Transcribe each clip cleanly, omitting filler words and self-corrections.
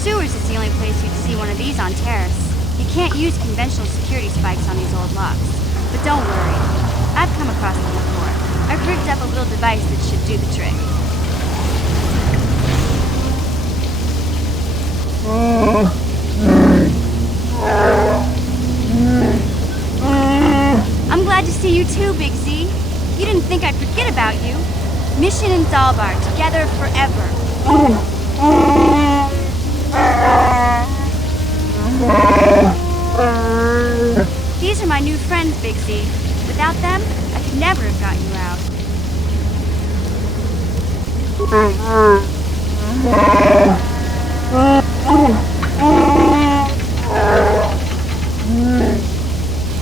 sewers is the only place you'd see one of these on Terrace. You can't use conventional security spikes on these old locks. But don't worry. I've come across them before. I've rigged up a little device that should do the trick. I'm glad to see you too, Big Z. You didn't think I'd forget about you. Mission and Zalbar, together forever. These are my new friends, Big Z. Without them, I could never have got you out.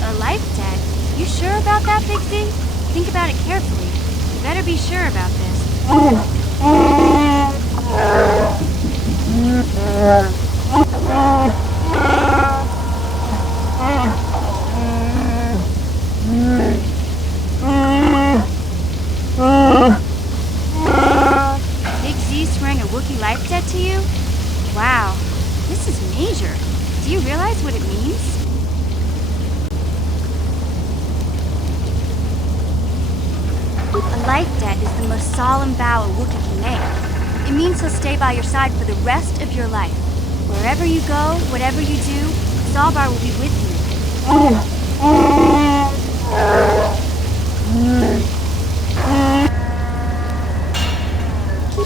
A life debt? You sure about that, Big Z? Think about it carefully. You better be sure about this. Big Z swearing a Wookiee life debt to you? Wow, this is major. Do you realize what it means? A life debt is the most solemn vow a Wookiee can make. It means he'll stay by your side for the rest of your life. Wherever you go, whatever you do, Zalbar will be with you.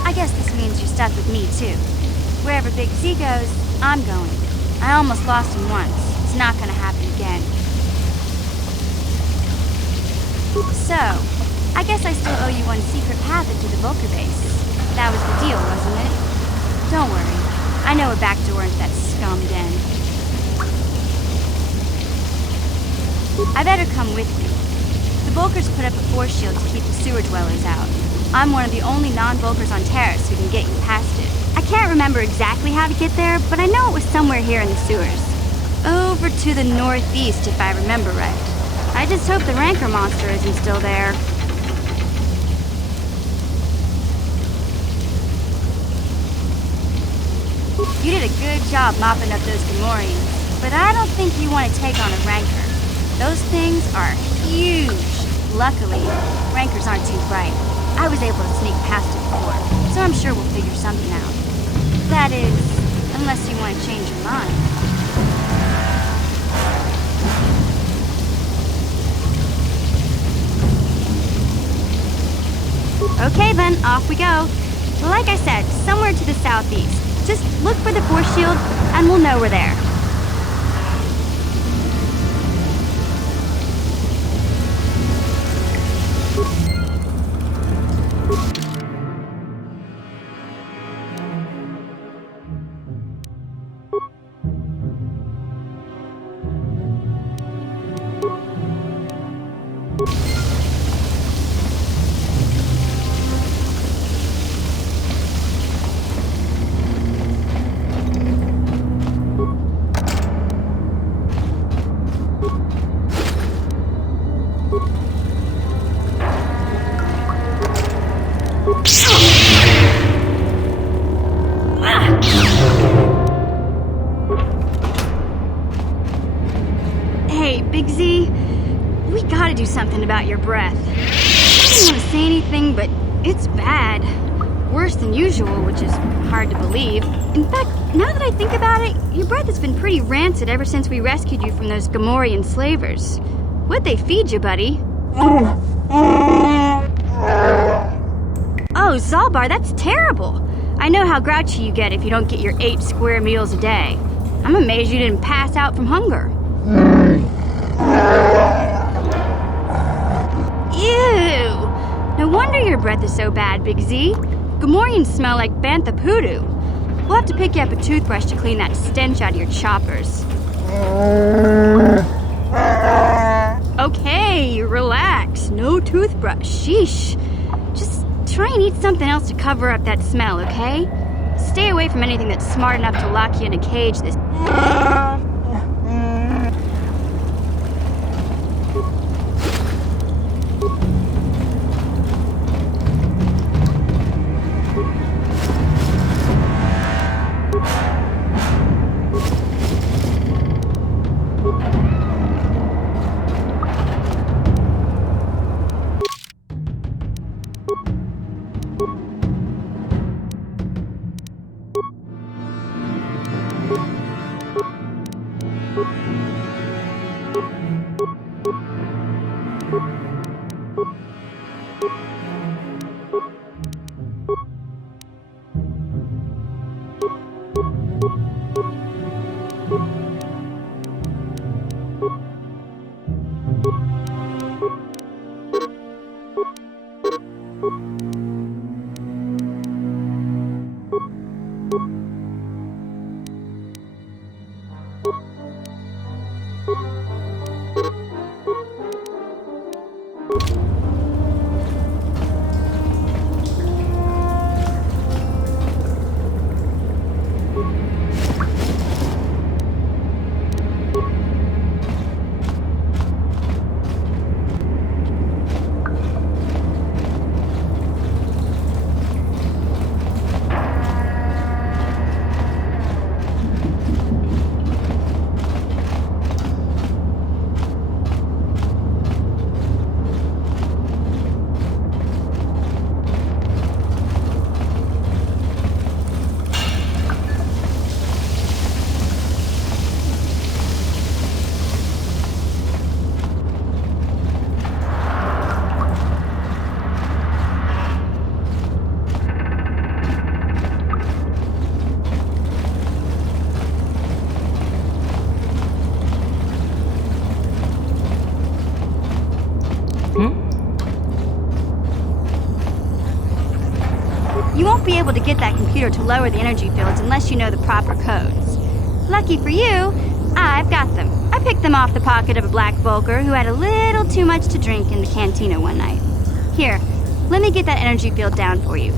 I guess this means you're stuck with me, too. Wherever Big Z goes, I'm going. I almost lost him once. It's not gonna happen again. So, I guess I still owe you one secret path into the Vulcan base. That was the deal, wasn't it? Don't worry. I know a back door into that scum den. I better come with you. The Vulkars put up a force shield to keep the sewer dwellers out. I'm one of the only non-Vulkars on Terrace who can get you past it. I can't remember exactly how to get there, but I know it was somewhere here in the sewers. Over to the northeast, if I remember right. I just hope the Rancor monster isn't still there. You did a good job mopping up those Gamorreans, but I don't think you want to take on a Rancor. Those things are huge. Luckily, Rancors aren't too bright. I was able to sneak past it before, so I'm sure we'll figure something out. That is, unless you want to change your mind. Okay then, off we go. Like I said, somewhere to the southeast. Just look for the force shield, and we'll know we're there. Hey, Big Z, we gotta do something about your breath. I didn't want to say anything, but it's bad. Worse than usual, which is hard to believe. In fact, now that I think about it, your breath has been pretty rancid ever since we rescued you from those Gamorrean slavers. What'd they feed you, buddy? Oh, Zalbar, that's terrible. I know how grouchy you get if you don't get your 8 square meals a day. I'm amazed you didn't pass out from hunger. Ew! No wonder your breath is so bad, Big Z. Gamorreans smell like bantha poodoo. We'll have to pick you up a toothbrush to clean that stench out of your choppers. Okay, relax. No toothbrush. Sheesh. Just try and eat something else to cover up that smell, okay? Stay away from anything that's smart enough to lock you in a cage this... You won't be able to get that computer to lower the energy fields unless you know the proper codes. Lucky for you, I've got them. I picked them off the pocket of a black Volker who had a little too much to drink in the cantina one night. Here, let me get that energy field down for you.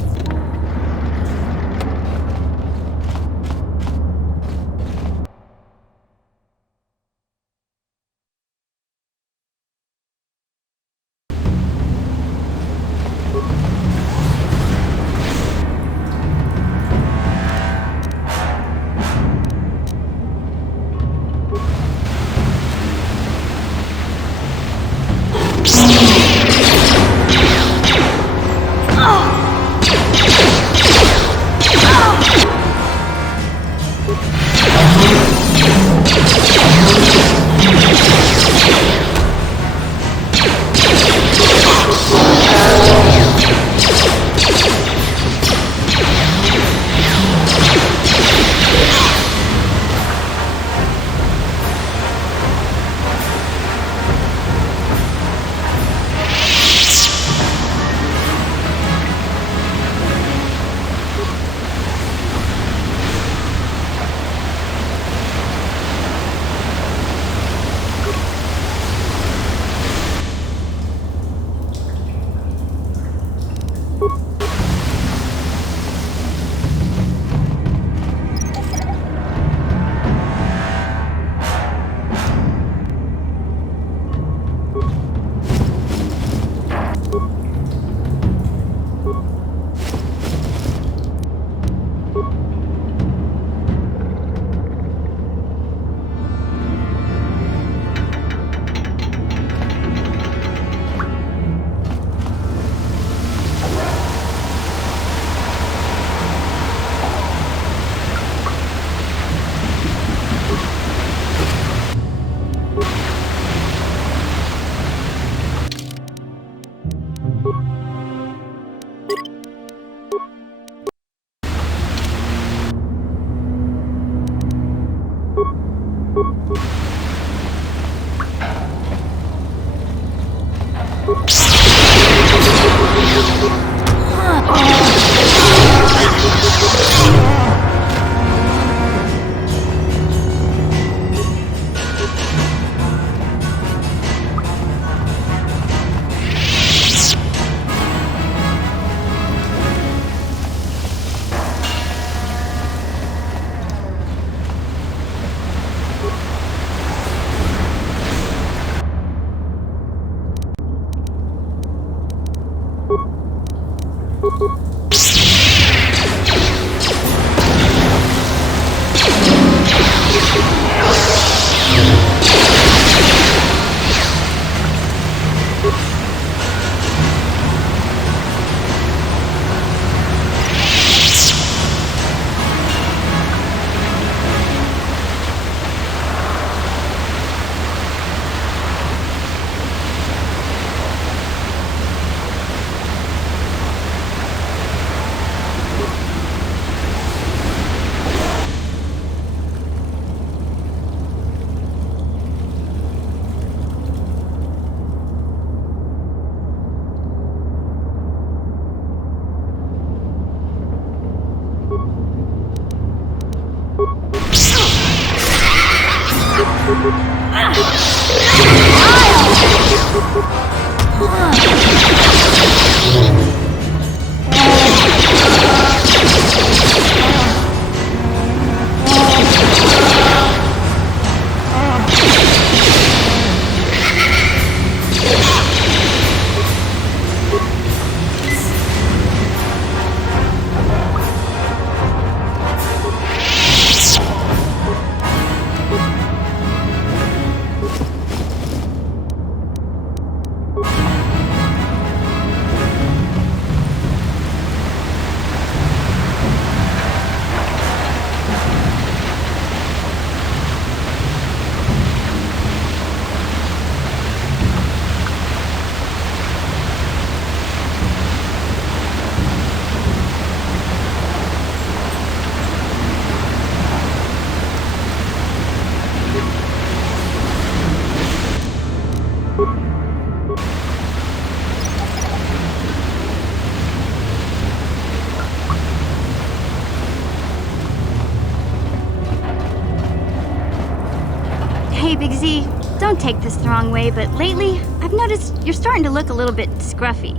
Hey, Big Z, don't take this the wrong way, but lately, I've noticed you're starting to look a little bit scruffy.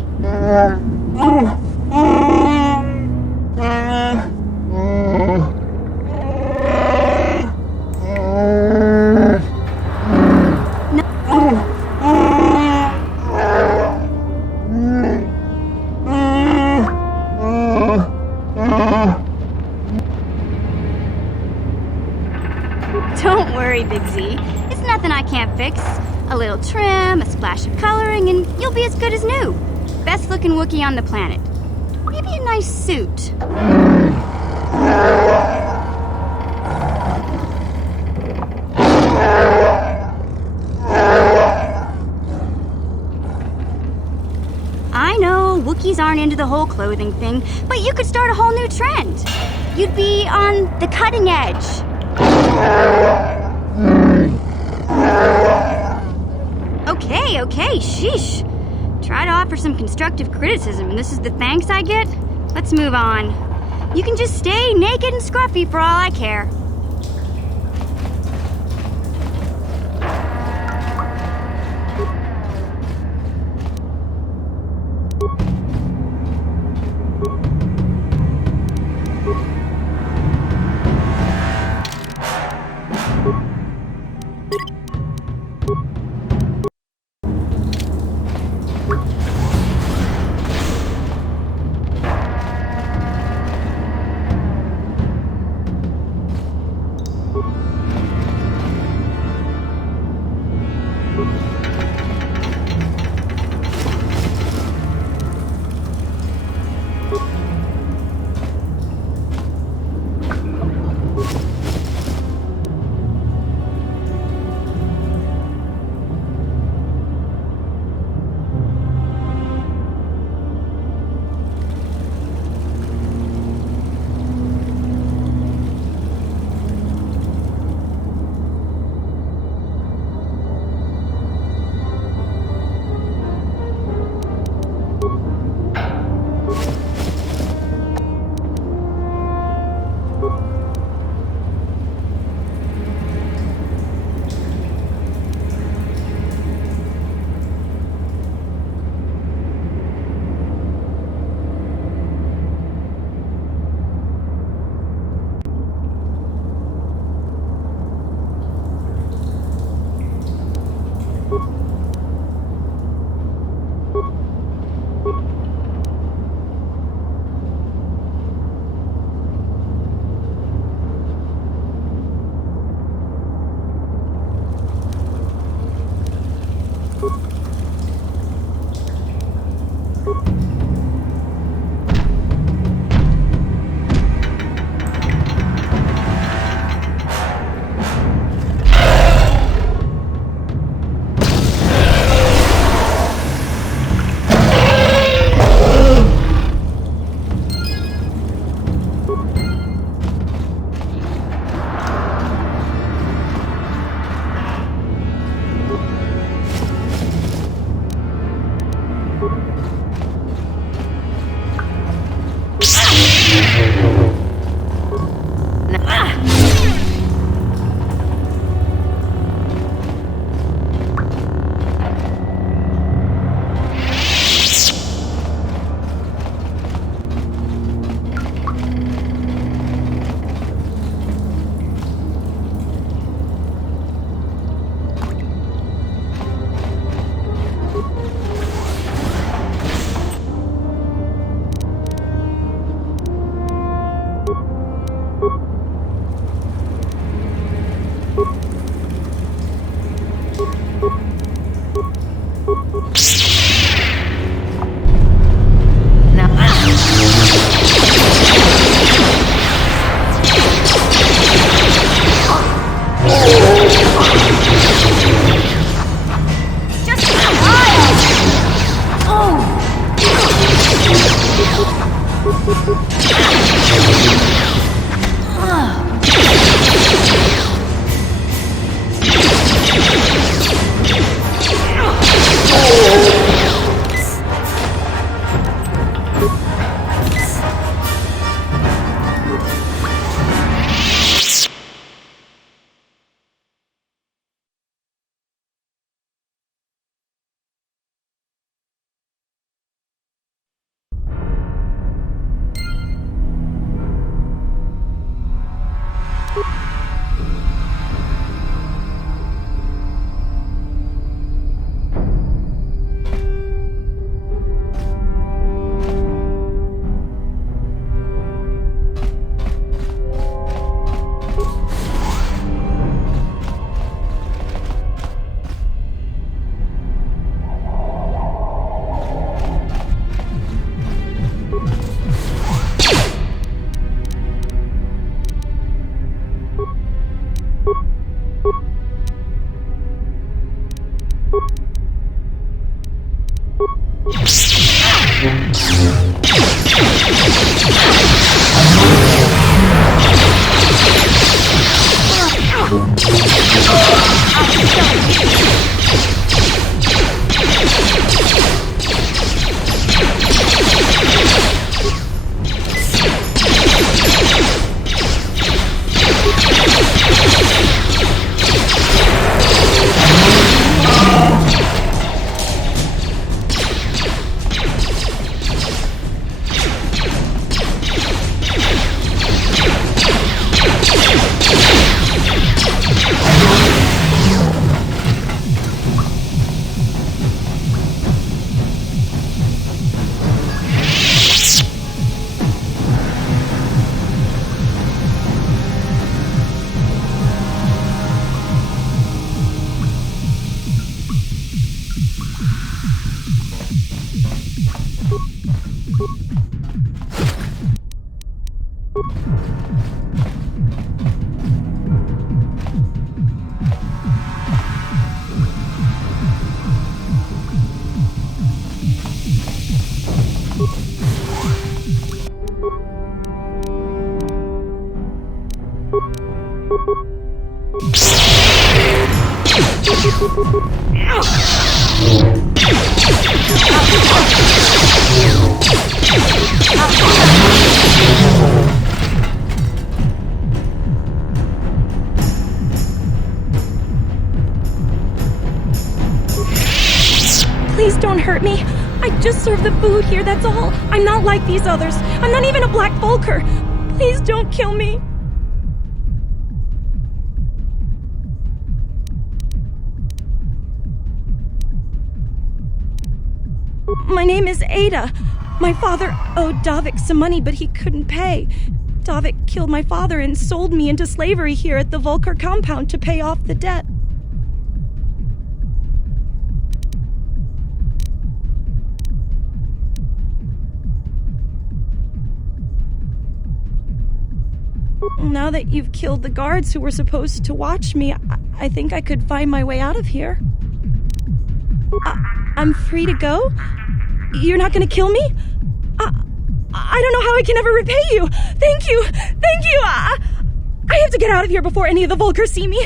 Don't worry, Big Z. It's nothing I can't fix. A little trim, a splash of coloring, and you'll be as good as new. Best looking Wookiee on the planet. Maybe a nice suit. I know, Wookiees aren't into the whole clothing thing, but you could start a whole new trend. You'd be on the cutting edge. Okay, sheesh. Try to offer some constructive criticism, and this is the thanks I get? Let's move on. You can just stay naked and scruffy for all I care. Please don't hurt me. I just serve the food here, that's all. I'm not like these others. I'm not even a black Vulker. Please don't kill me. My name is Ada. My father owed Davik some money, but he couldn't pay. Davik killed my father and sold me into slavery here at the Vulker compound to pay off the debt. Now that you've killed the guards who were supposed to watch me, I think I could find my way out of here. I'm free to go? You're not gonna kill me? I don't know how I can ever repay you. Thank you. Thank you. I have to get out of here before any of the Vulkars see me.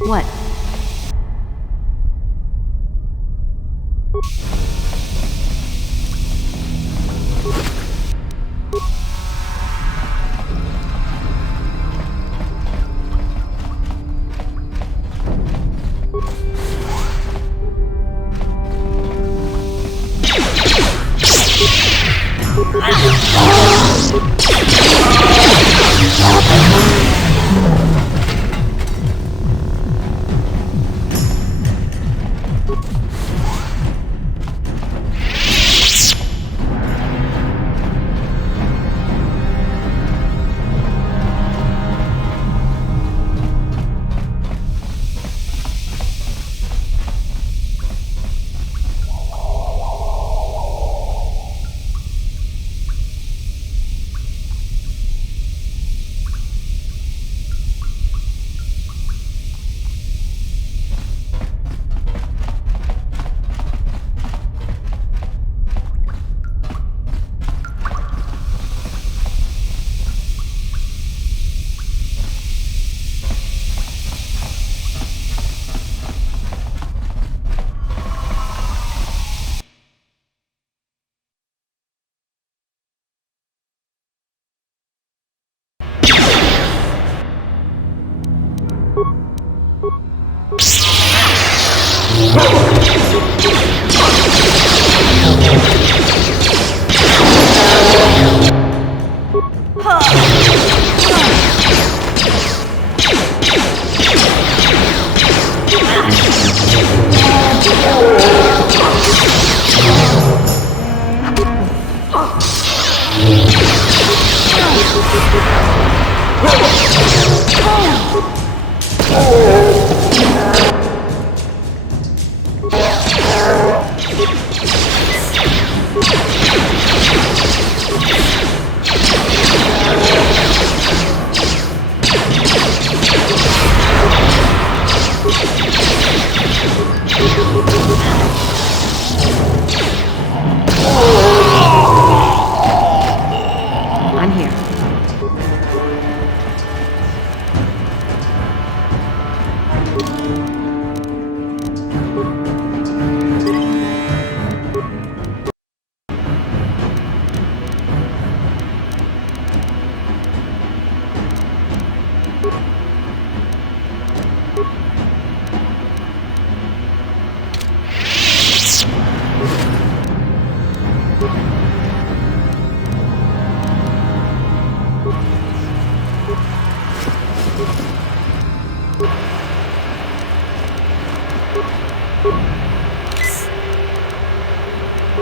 What?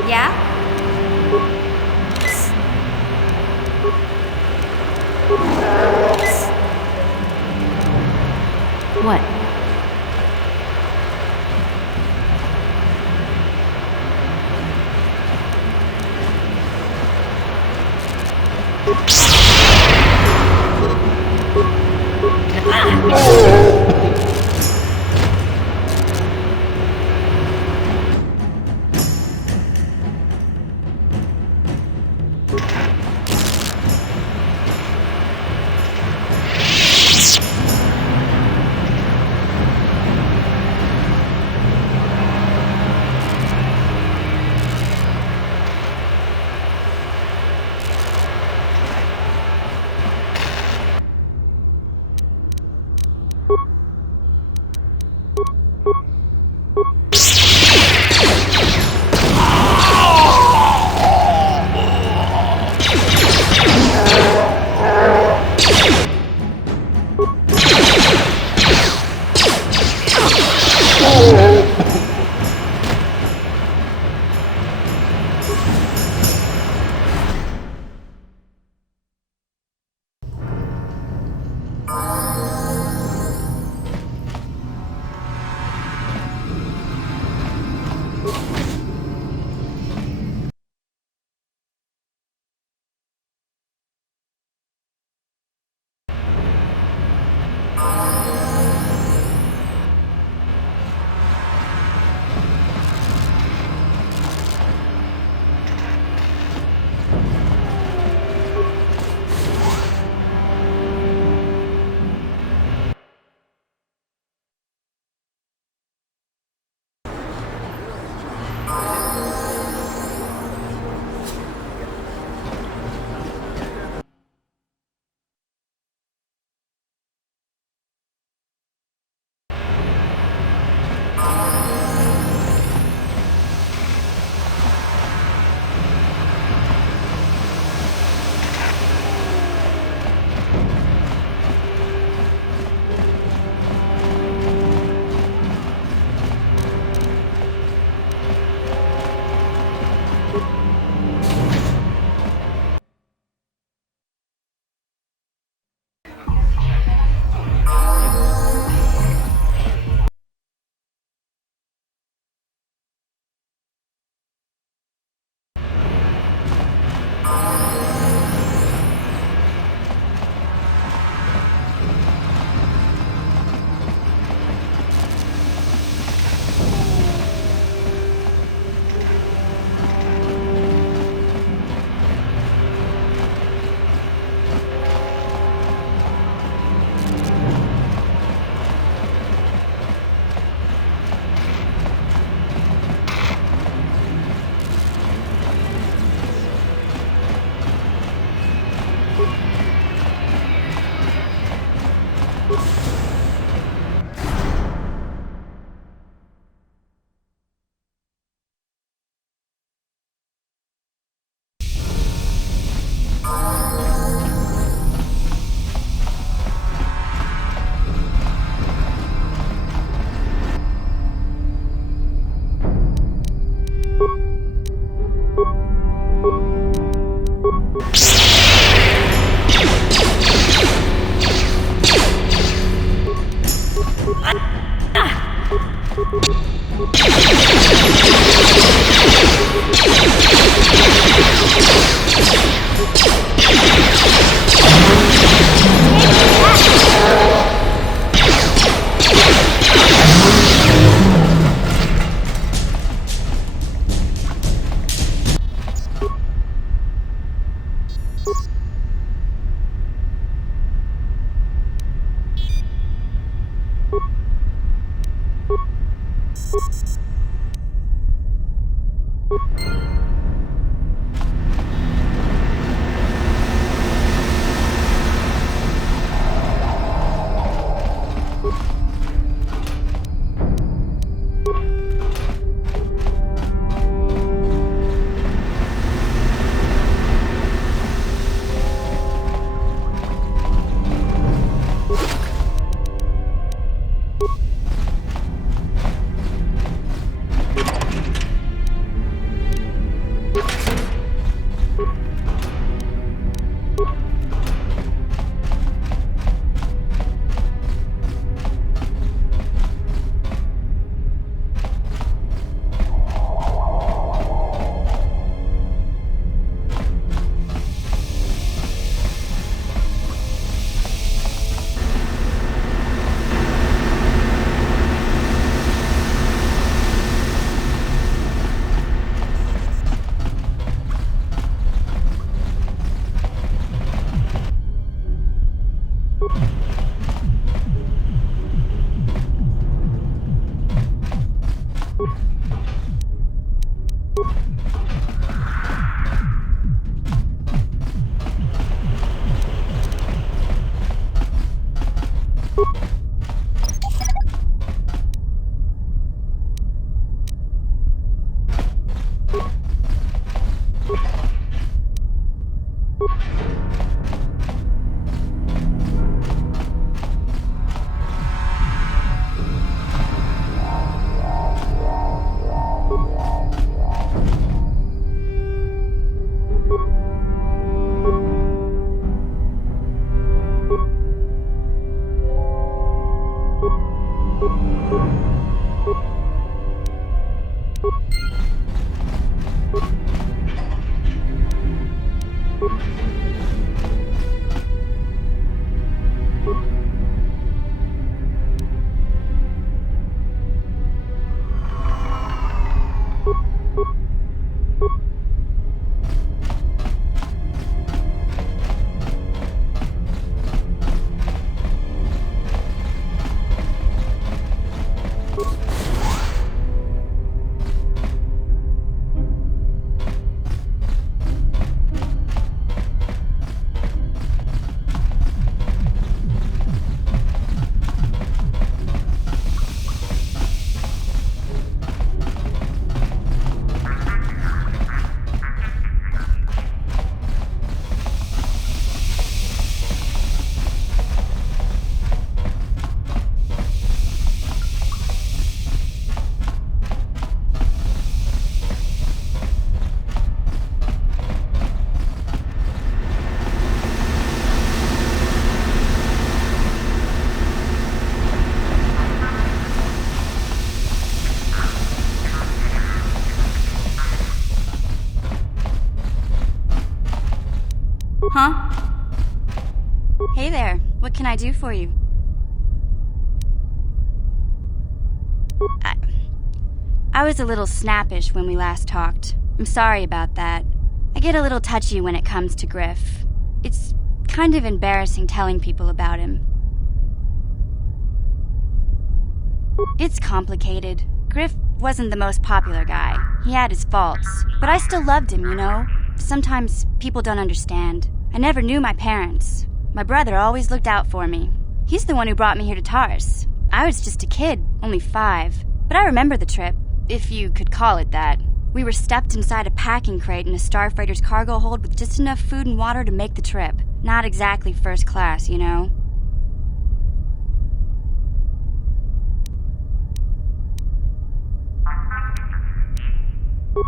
Yeah? What? Huh? Hey there, what can I do for you? I was a little snappish when we last talked. I'm sorry about that. I get a little touchy when it comes to Griff. It's kind of embarrassing telling people about him. It's complicated. Griff wasn't the most popular guy. He had his faults. But I still loved him, you know? Sometimes people don't understand. I never knew my parents. My brother always looked out for me. He's the one who brought me here to Tars. I was just a kid, only 5. But I remember the trip, if you could call it that. We were stuffed inside a packing crate in a starfreighter's cargo hold with just enough food and water to make the trip. Not exactly first class, you know?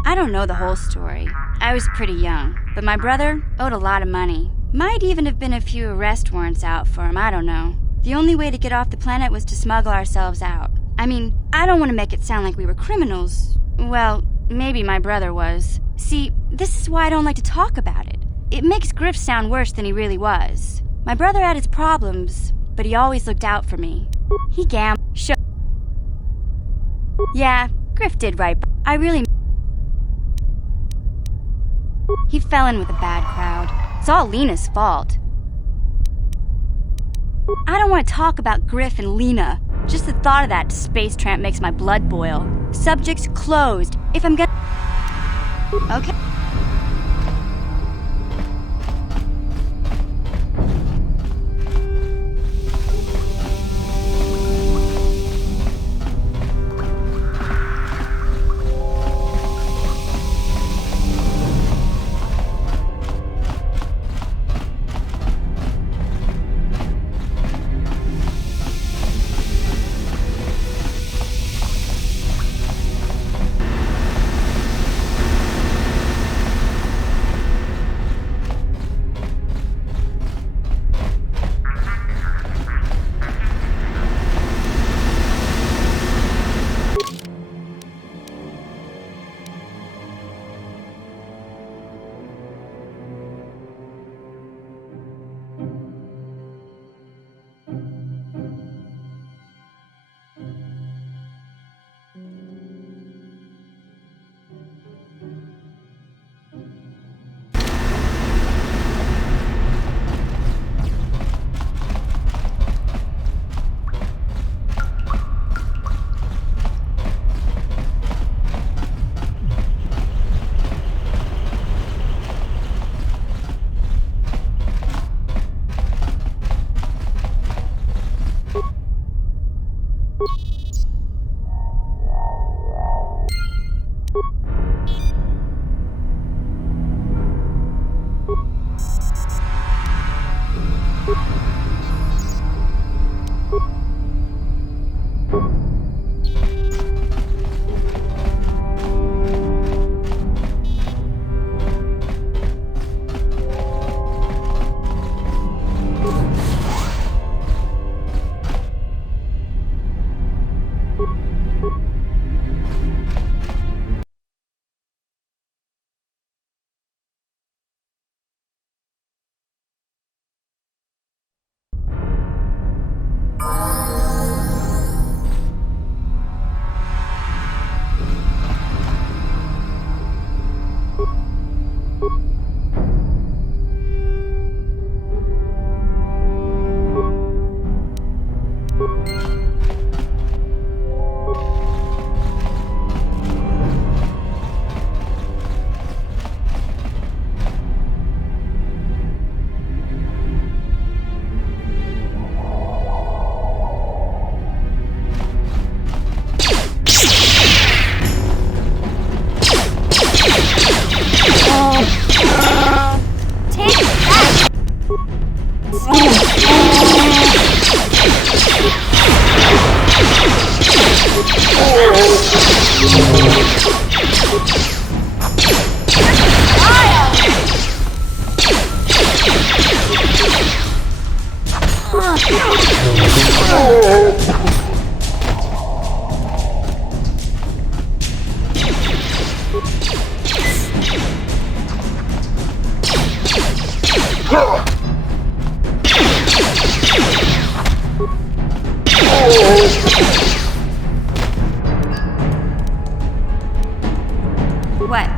I don't know the whole story. I was pretty young, but my brother owed a lot of money. Might even have been a few arrest warrants out for him, I don't know. The only way to get off the planet was to smuggle ourselves out. I mean, I don't want to make it sound like we were criminals. Well, maybe my brother was. See, this is why I don't like to talk about it. It makes Griff sound worse than he really was. My brother had his problems, but he always looked out for me. He gambled. Yeah, Griff did right. I really... He fell in with a bad crowd. It's all Lena's fault. I don't want to talk about Griff and Lena. Just the thought of that space tramp makes my blood boil. Subjects closed. If I'm gonna... Okay. What?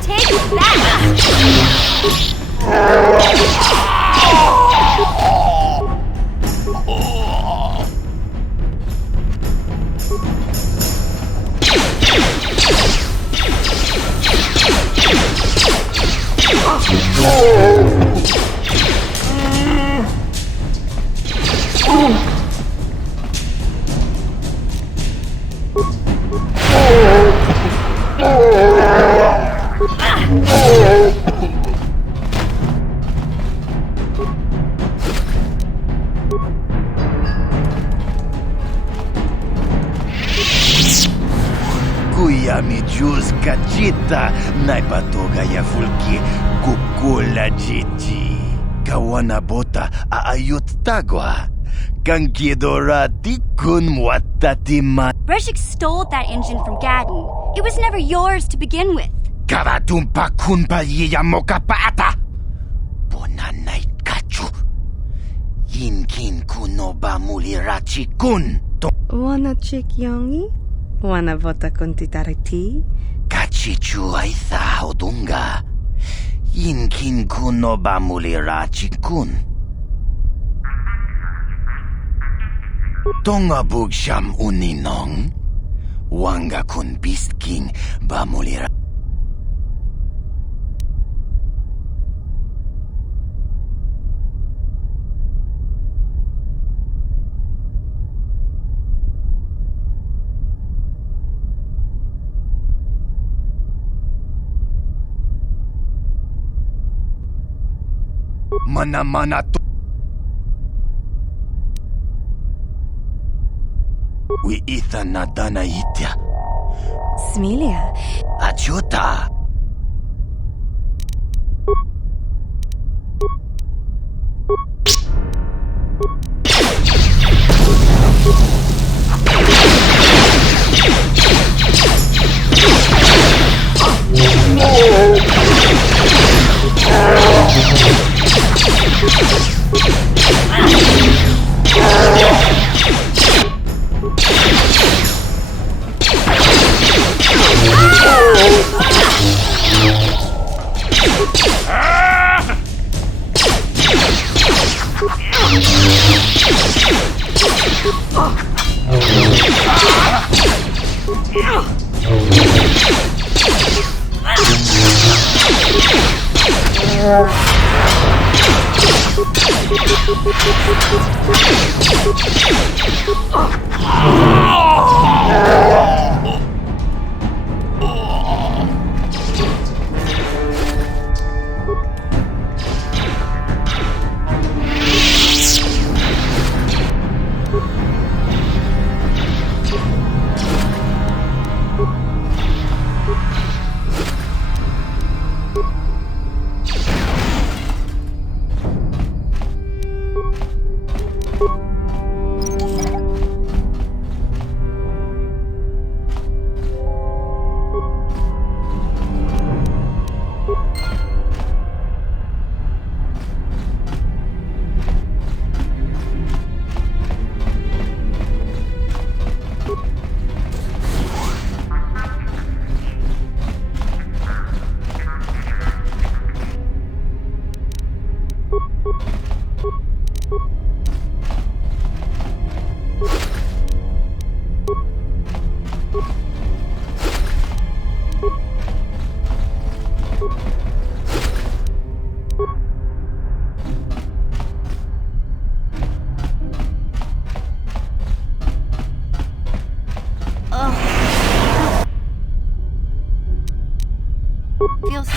Take that! Kuya mi Jules kachita naipatoga ya fulki kukula jiji. Kawana bota aayut tagwa. Kankidorati kun mwatatima. Breshik stole that engine from Gadden. It was never yours to begin with. Karatumpa kun palyiya mokapata. Bonanay kachu. Yinkin kuno ba mulirachi kun. Wanna chick yongi? Wanna vota con titariti? Kachichu ay odunga. Yinkin kuno ba mulirachi kun. Tonga bugsham uninong. Wanga kun Beast King ba mulira. Mana to. We itha nadana itya. Smilia. Achuta. Feels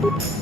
What?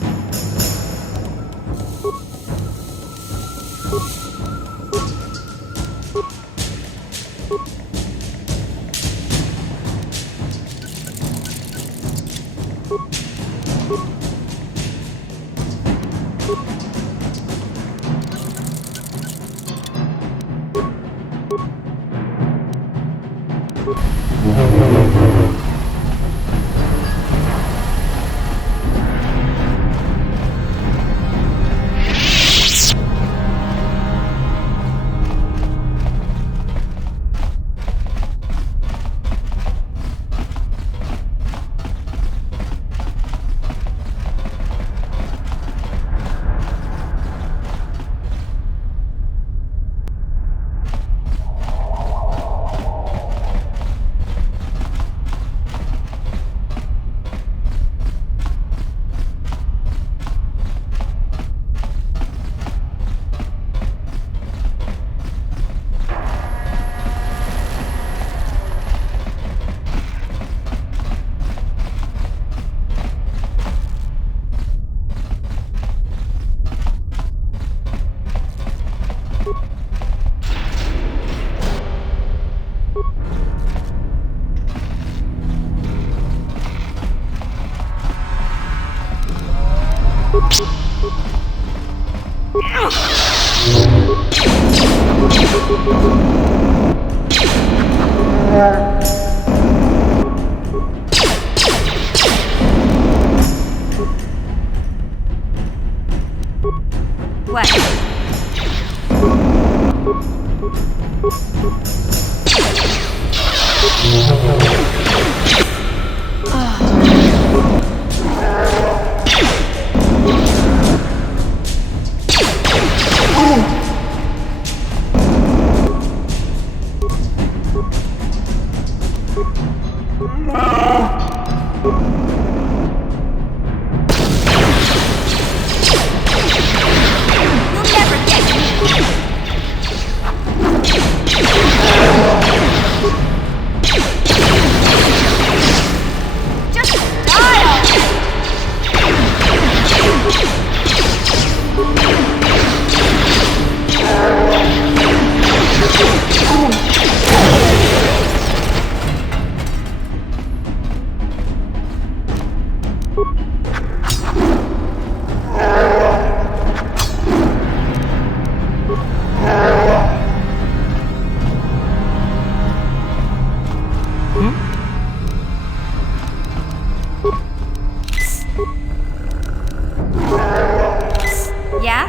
Yeah?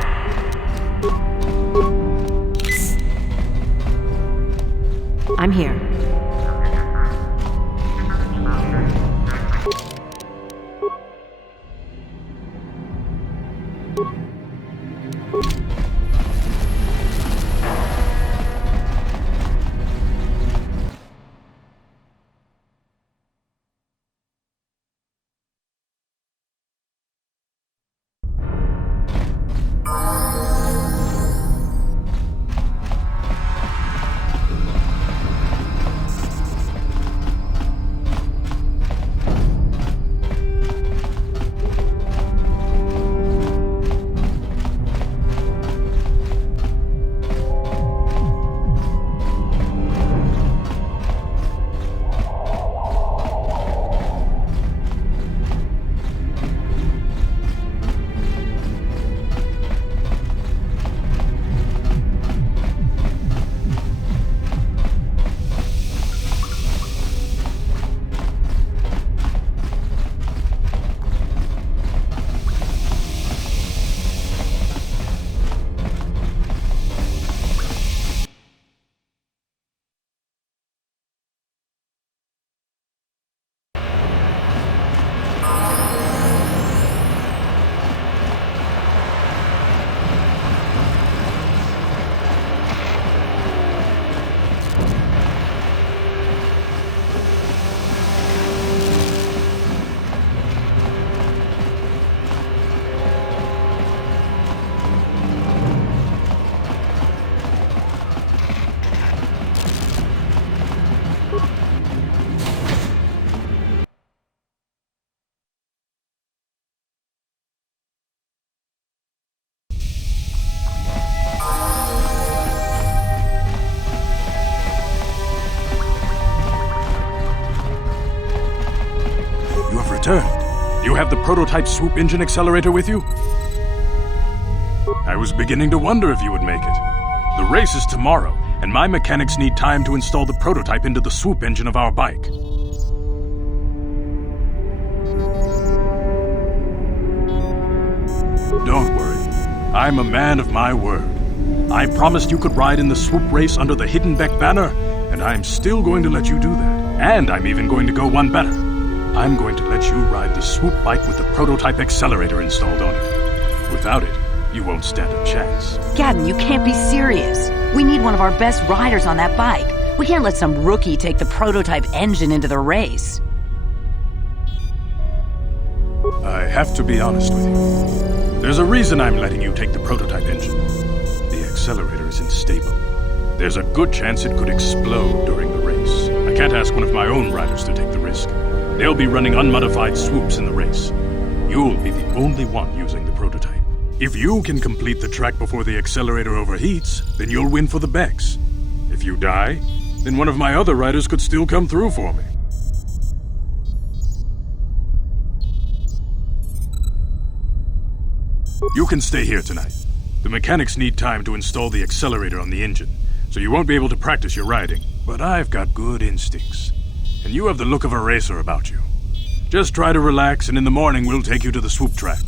I'm here. prototype swoop engine accelerator with you? I was beginning to wonder if you would make it. The race is tomorrow, and my mechanics need time to install the prototype into the swoop engine of our bike. Don't worry. I'm a man of my word. I promised you could ride in the swoop race under the Hidden Beck banner, and I'm still going to let you do that. And I'm even going to go one better. I'm going to let you ride the swoop bike with the prototype accelerator installed on it. Without it, you won't stand a chance. Gavin, you can't be serious. We need one of our best riders on that bike. We can't let some rookie take the prototype engine into the race. I have to be honest with you. There's a reason I'm letting you take the prototype engine. The accelerator is unstable. There's a good chance it could explode during the race. I can't ask one of my own riders to take the risk. They'll be running unmodified swoops in the race. You'll be the only one using the prototype. If you can complete the track before the accelerator overheats, then you'll win for the Becks. If you die, then one of my other riders could still come through for me. You can stay here tonight. The mechanics need time to install the accelerator on the engine, so you won't be able to practice your riding. But I've got good instincts, and you have the look of a racer about you. Just try to relax, and in the morning we'll take you to the swoop track.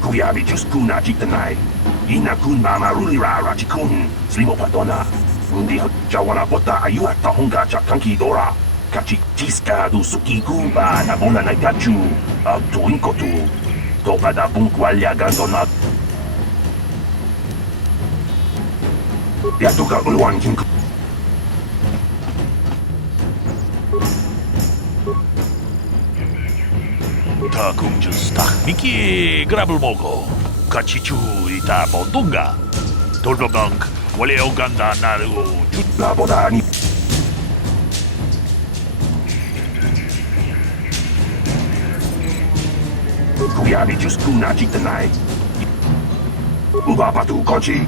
Kuyabi Juskuna Chitanai, Inakun Mama Rulira Rachikun, Slimo Padona, Undi Jawana Bota Ayua Tahunga Chakanki Dora, Kachi Chiska du Suki Kuba, Nabona Nagachu, Tuinkotu, Toba da Bunkwalya Gandona. Yatuka Ulwan Kinku. Ta kumjus tak miki grabul mogo. Kachichu ita bondunga. Dolbonk wale oganda naru La Bodani. Kuyabi Juskuna Chitanai. Uba Patu Kochi.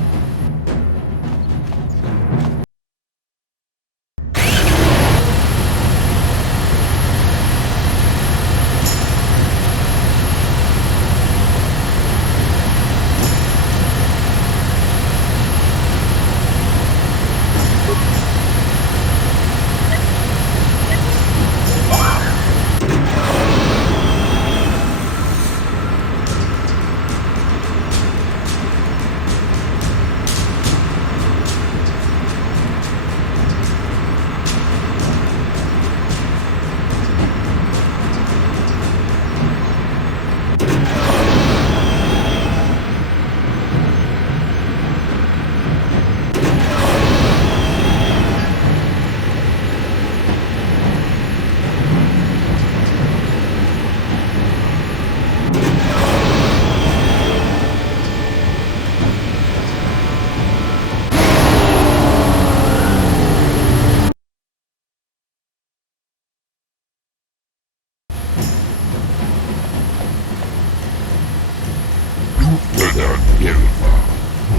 kelpa.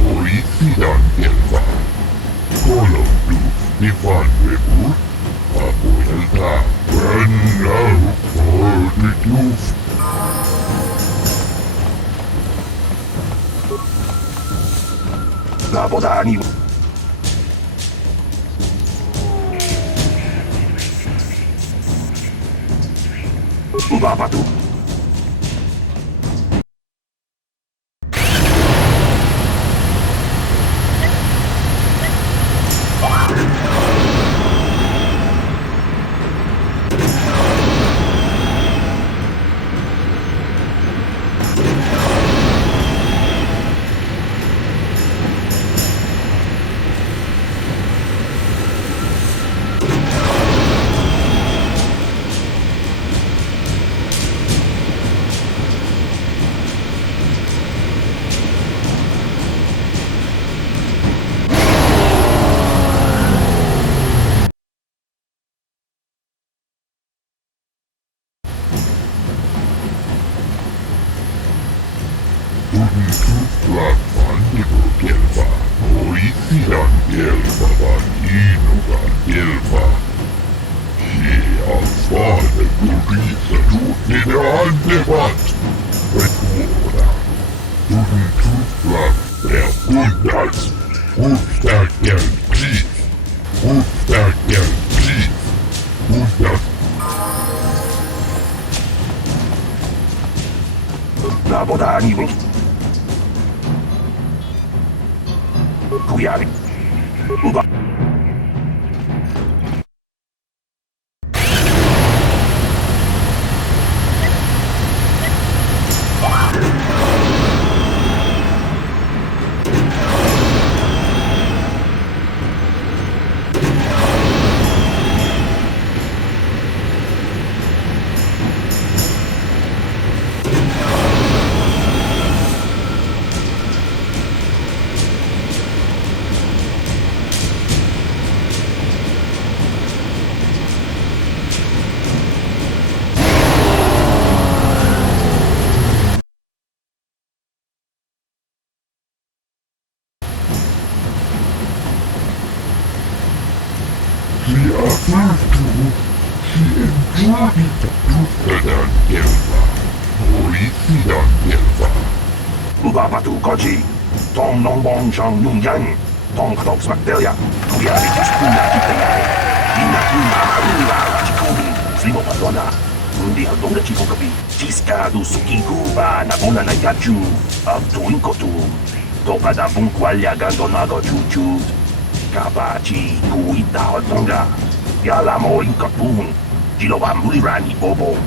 Moisidan kelpa. Kolondu Ivan Rebur. Apoelta. Brandau. Fortitude. 나보다 아니 우바바두 Lapan kelpa. Moisidan kelpa. Inugan kelpa. Hea fade gurisa tutnide andevat. Retuoda. Tuntutlat kundas. Ustakel pris. Ustakel pris. Ustas. 나보다 아니고 그게 아니 우바 우바바두 거지 동농봉정 용연 동크독스 박델리아 그게 아니 자스쿠나 기타야에 이나쿠나 우리라 지코니 슬리모파도나 Undi haldong na chiko kapi Chiskadu sukikuba na bona na yachu Abtuin ko tu Tokada pong kwalya gando nago chuchu Kabachi kuita haldonga Yala mo inkapun Jiloba mulirani bobo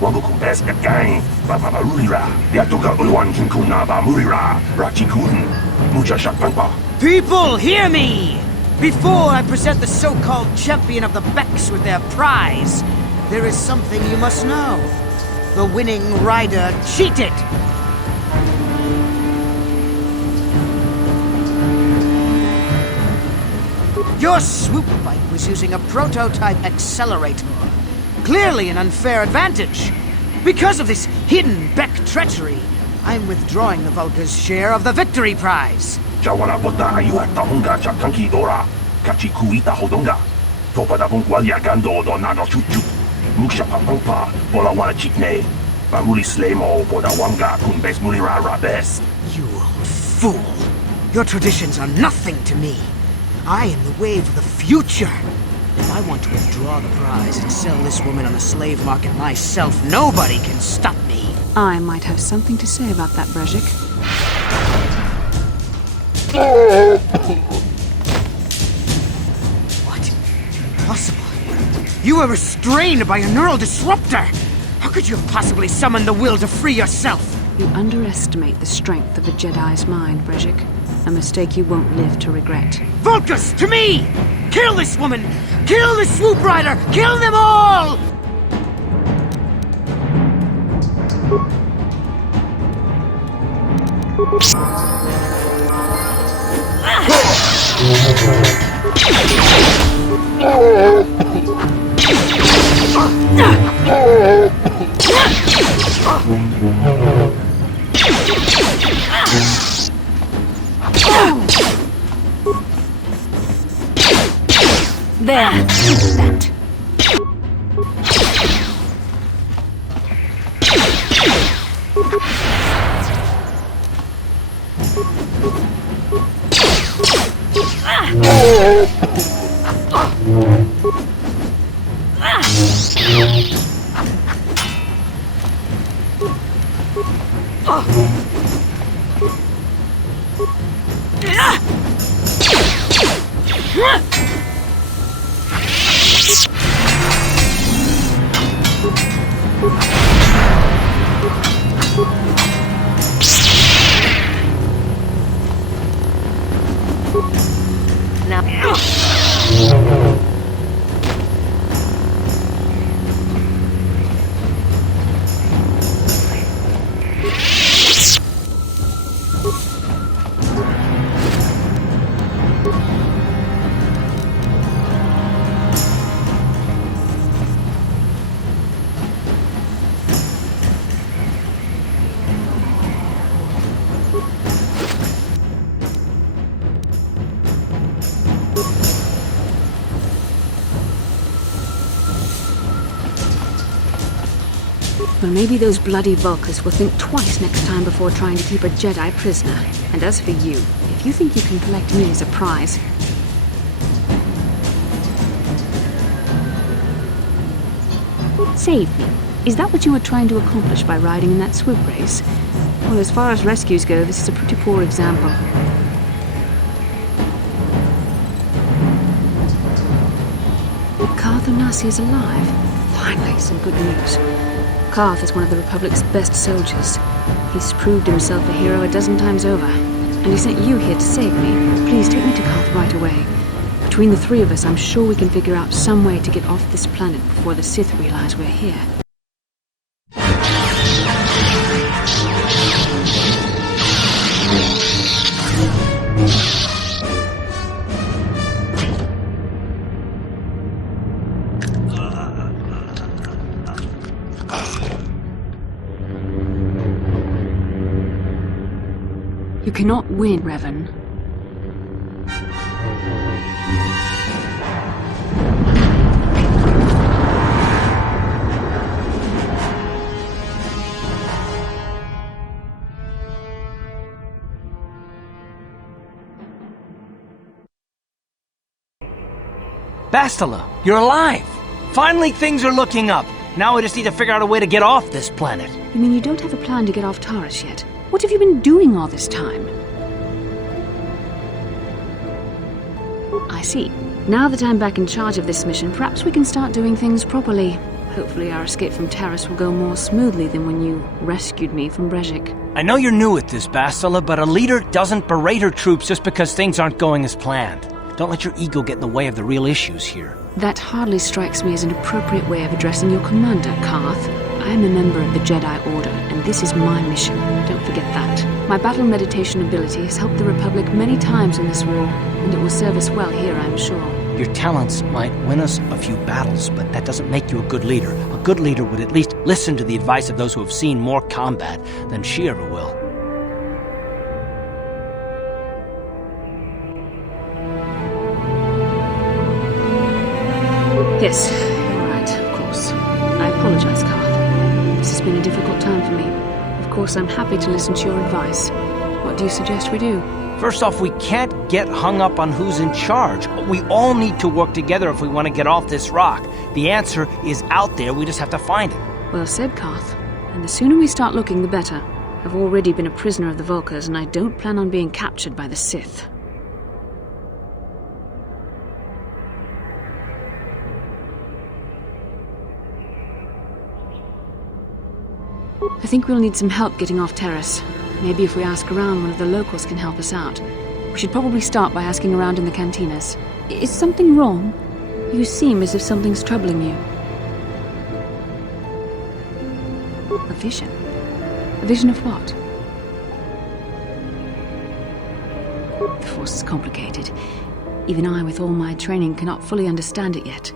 Wago kumpes katkain Baba marulira Yatoga ulwan kinkuna ba mulira Rachikun Mucha shakpangpa People, hear me! Before I present the so-called champion of the Becks with their prize, there is something you must know. The winning rider cheated! Your swoop bike was using a prototype accelerator. Clearly an unfair advantage. Because of this hidden Beck treachery, I'm withdrawing the Vulca's share of the victory prize. Jawana bota ayuata honga chakanki dora Kachi kuita hodonga Topada pong kwalya gando do nano chuchu Muksha pangpangpa Bola wana chikne Bamuli slemo Boda wanga kumbes mulira rabes You old fool! Your traditions are nothing to me. I am the wave of the future. If I want to withdraw the prize and sell this woman on the slave market myself, nobody can stop me. I might have something to say about that, Brezhik. What? Impossible. You were restrained by a neural disruptor. How could you have possibly summoned the will to free yourself? You underestimate the strength of a Jedi's mind, Brezhik. A mistake you won't live to regret. Vulcus, to me! Kill this woman! Kill the swoop rider! Kill them all! There, that. Well, maybe those bloody Vulkars will think twice next time before trying to keep a Jedi prisoner. And as for you, if you think you can collect me as a prize... Save me. Is that what you were trying to accomplish by riding in that swoop race? Well, as far as rescues go, this is a pretty poor example. Karth Onasi is alive. Finally, some good news. Karth is one of the Republic's best soldiers. He's proved himself a hero a dozen times over. And he sent you here to save me. Please take me to Karth right away. Between the three of us, I'm sure we can figure out some way to get off this planet before the Sith realize we're here. You cannot win, Revan. Bastila, you're alive! Finally things are looking up. Now we just need to figure out a way to get off this planet. You mean you don't have a plan to get off Taurus yet? What have you been doing all this time? I see. Now that I'm back in charge of this mission, perhaps we can start doing things properly. Hopefully our escape from Taurus will go more smoothly than when you rescued me from Brejik. I know you're new at this, Bastila, but a leader doesn't berate her troops just because things aren't going as planned. Don't let your ego get in the way of the real issues here. That hardly strikes me as an appropriate way of addressing your commander, Karth. I am a member of the Jedi Order, and this is my mission. Don't forget that. My battle meditation ability has helped the Republic many times in this war, and it will serve us well here, I'm sure. Your talents might win us a few battles, but that doesn't make you a good leader. A good leader would at least listen to the advice of those who have seen more combat than she ever will. Yes, you're right, of course. I apologize, Karth. This has been a difficult time for me. Of course, I'm happy to listen to your advice. What do you suggest we do? First off, we can't get hung up on who's in charge. We all need to work together if we want to get off this rock. The answer is out there, we just have to find it. Well said, Karth. And the sooner we start looking, the better. I've already been a prisoner of the Vulkars, and I don't plan on being captured by the Sith. I think we'll need some help getting off Taurus. Maybe if we ask around, one of the locals can help us out. We should probably start by asking around in the cantinas. Is something wrong? You seem as if something's troubling you. A vision? A vision of what? The Force is complicated. Even I, with all my training, cannot fully understand it yet.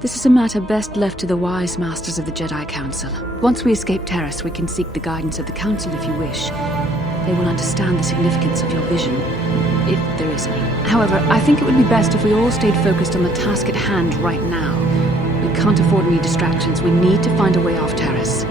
This is a matter best left to the wise masters of the Jedi Council. Once we escape Taurus, we can seek the guidance of the Council if you wish. They will understand the significance of your vision, if there is any. However, I think it would be best if we all stayed focused on the task at hand right now. We can't afford any distractions. We need to find a way off Terrace.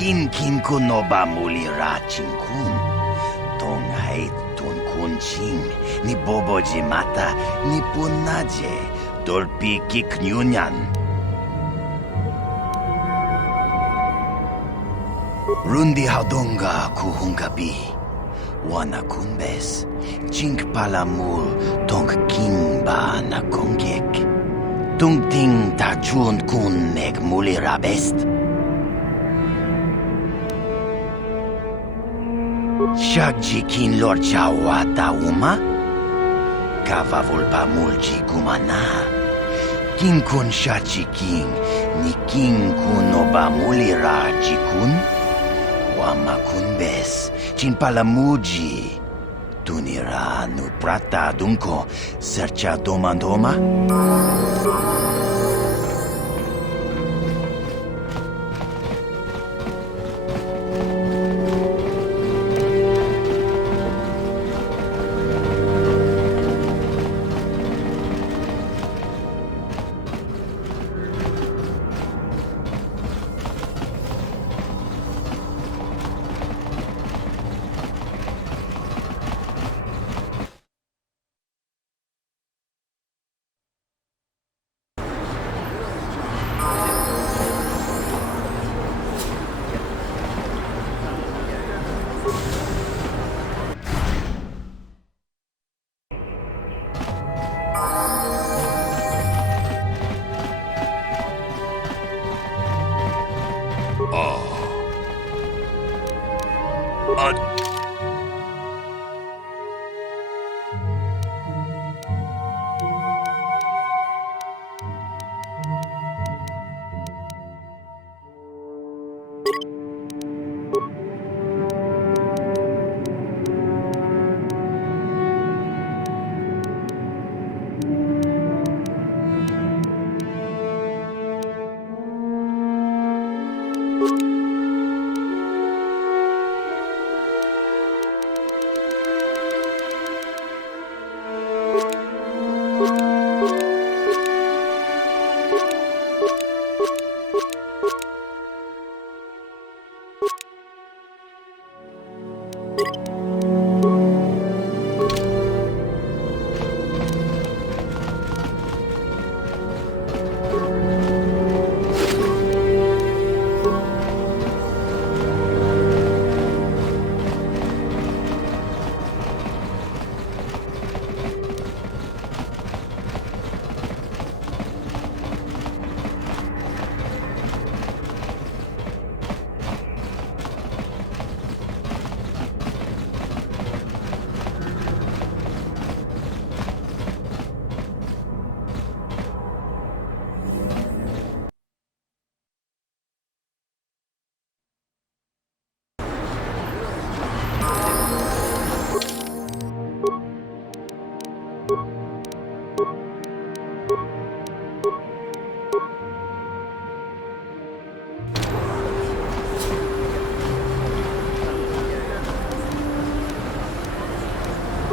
Inkin ko no ba muli rachin kun? Tongay tun kun ching, ni boboji mata, ni punaje, dolpi kiknyunyan. Rundi haudonga kuhungabi, wana kunbes, chink palamul tong king ba na kongek. Tungting tachun kun neg muli rabest. Shagjikin lor Jawata Uma? Kavavulpa mulji gumana. Kinkun shachiking ni kinkun obamulira jikun. Wamakun bes chinpalamuji. Tunira nu prata dunko sercha domandoma.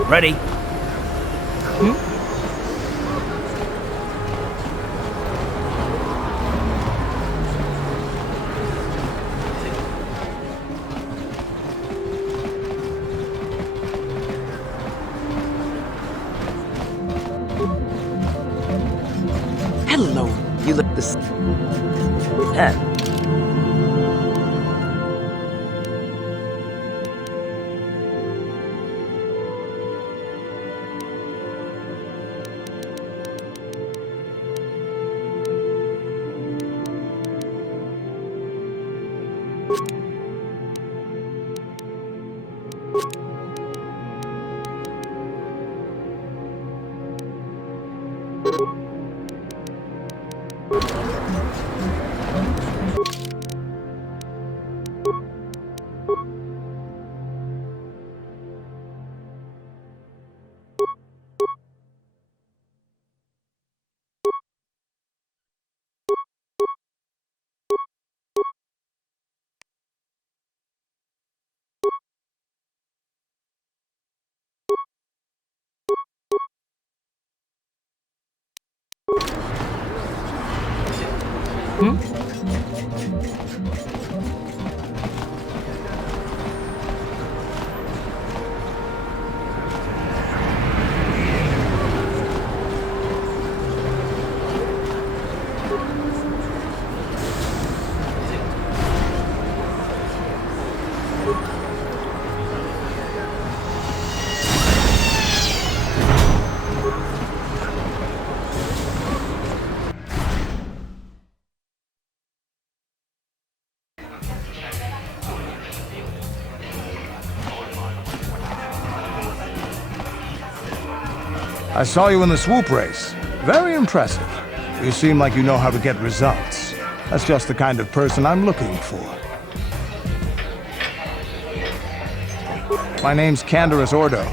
Ready? Hello. You look this. I saw you in the swoop race. Very impressive. You seem like you know how to get results. That's just the kind of person I'm looking for. My name's Canderous Ordo.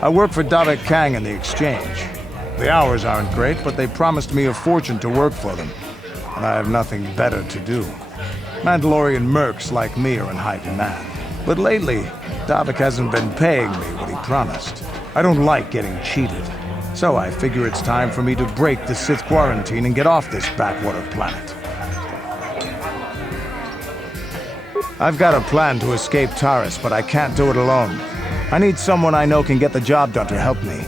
I work for Davik Kang in the Exchange. The hours aren't great, but they promised me a fortune to work for them. And I have nothing better to do. Mandalorian mercs like me are in high demand. But lately, Davik hasn't been paying me what he promised. I don't like getting cheated. So I figure it's time for me to break the Sith quarantine and get off this backwater planet. I've got a plan to escape Taris, but I can't do it alone. I need someone I know can get the job done to help me.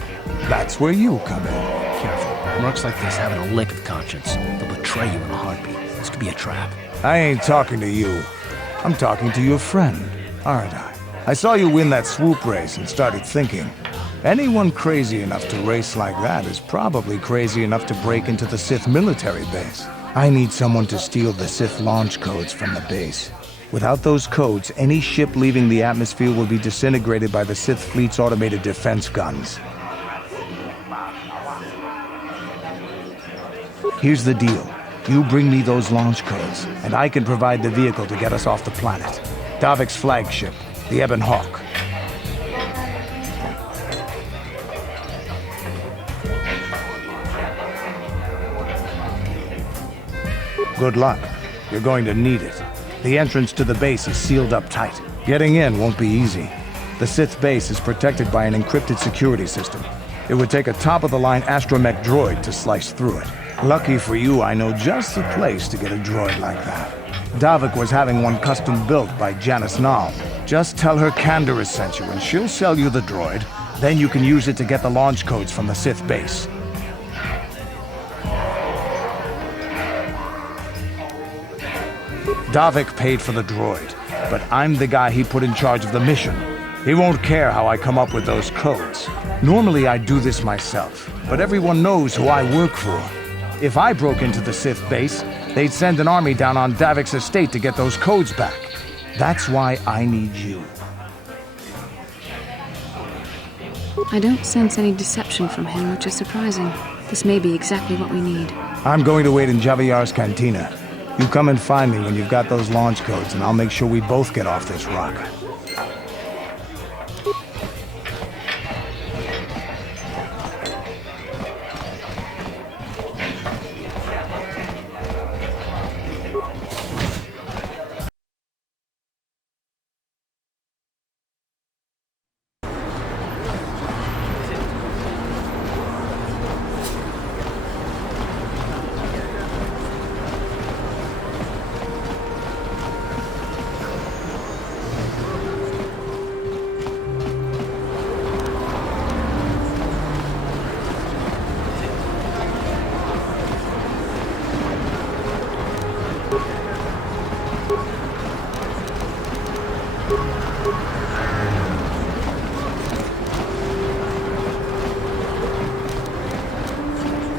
That's where you come in. Careful. Mercs like this haven't a lick of conscience. They'll betray you in a heartbeat. This could be a trap. I ain't talking to you. I'm talking to your friend, aren't I? I saw you win that swoop race and started thinking, anyone crazy enough to race like that is probably crazy enough to break into the Sith military base. I need someone to steal the Sith launch codes from the base. Without those codes, any ship leaving the atmosphere will be disintegrated by the Sith fleet's automated defense guns. Here's the deal. You bring me those launch codes, and I can provide the vehicle to get us off the planet. Davik's flagship, the Ebon Hawk. Good luck. You're going to need it. The entrance to the base is sealed up tight. Getting in won't be easy. The Sith base is protected by an encrypted security system. It would take a top-of-the-line astromech droid to slice through it. Lucky for you, I know just the place to get a droid like that. Davik was having one custom built by Janice Nall. Just tell her Canderous sent you and she'll sell you the droid. Then you can use it to get the launch codes from the Sith base. Davik paid for the droid, but I'm the guy he put in charge of the mission. He won't care how I come up with those codes. Normally I'd do this myself, but everyone knows who I work for. If I broke into the Sith base, they'd send an army down on Davik's estate to get those codes back. That's why I need you. I don't sense any deception from him, which is surprising. This may be exactly what we need. I'm going to wait in Javier's cantina. You come and find me when you've got those launch codes, and I'll make sure we both get off this rock.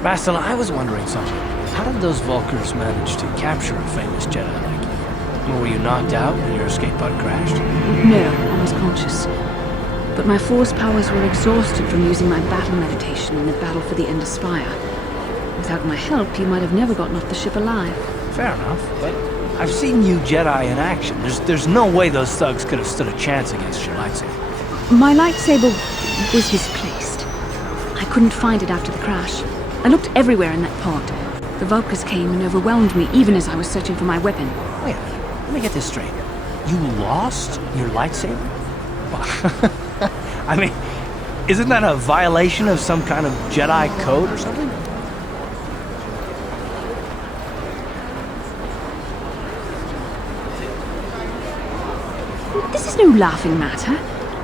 Bastila, I was wondering something. How did those Vulkars manage to capture a famous Jedi like you? Were you knocked out when your escape pod crashed? No, I was conscious. But my force powers were exhausted from using my battle meditation in the battle for the Ender Spire. Without my help, you might have never gotten off the ship alive. Fair enough, but I've seen you Jedi in action. There's no way those thugs could have stood a chance against your lightsaber. My lightsaber was misplaced. I couldn't find it after the crash. I looked everywhere in that pod. The Vulkars came and overwhelmed me even as I was searching for my weapon. Wait a minute, let me get this straight. You lost your lightsaber? I mean, isn't that a violation of some kind of Jedi code or something? This is no laughing matter.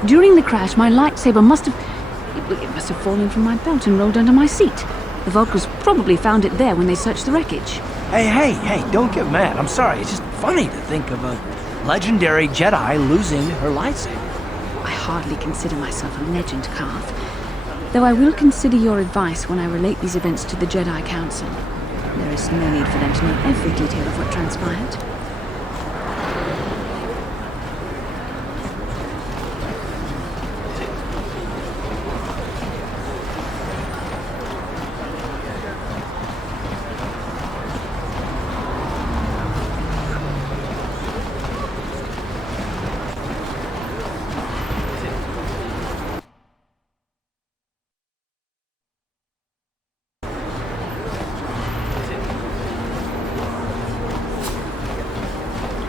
During the crash, my lightsaber must have fallen from my belt and rolled under my seat. The Vulkars probably found it there when they searched the wreckage. Hey, don't get mad. I'm sorry. It's just funny to think of a legendary Jedi losing her lightsaber. I hardly consider myself a legend, Carth. Though I will consider your advice when I relate these events to the Jedi Council. There is no need for them to know every detail of what transpired.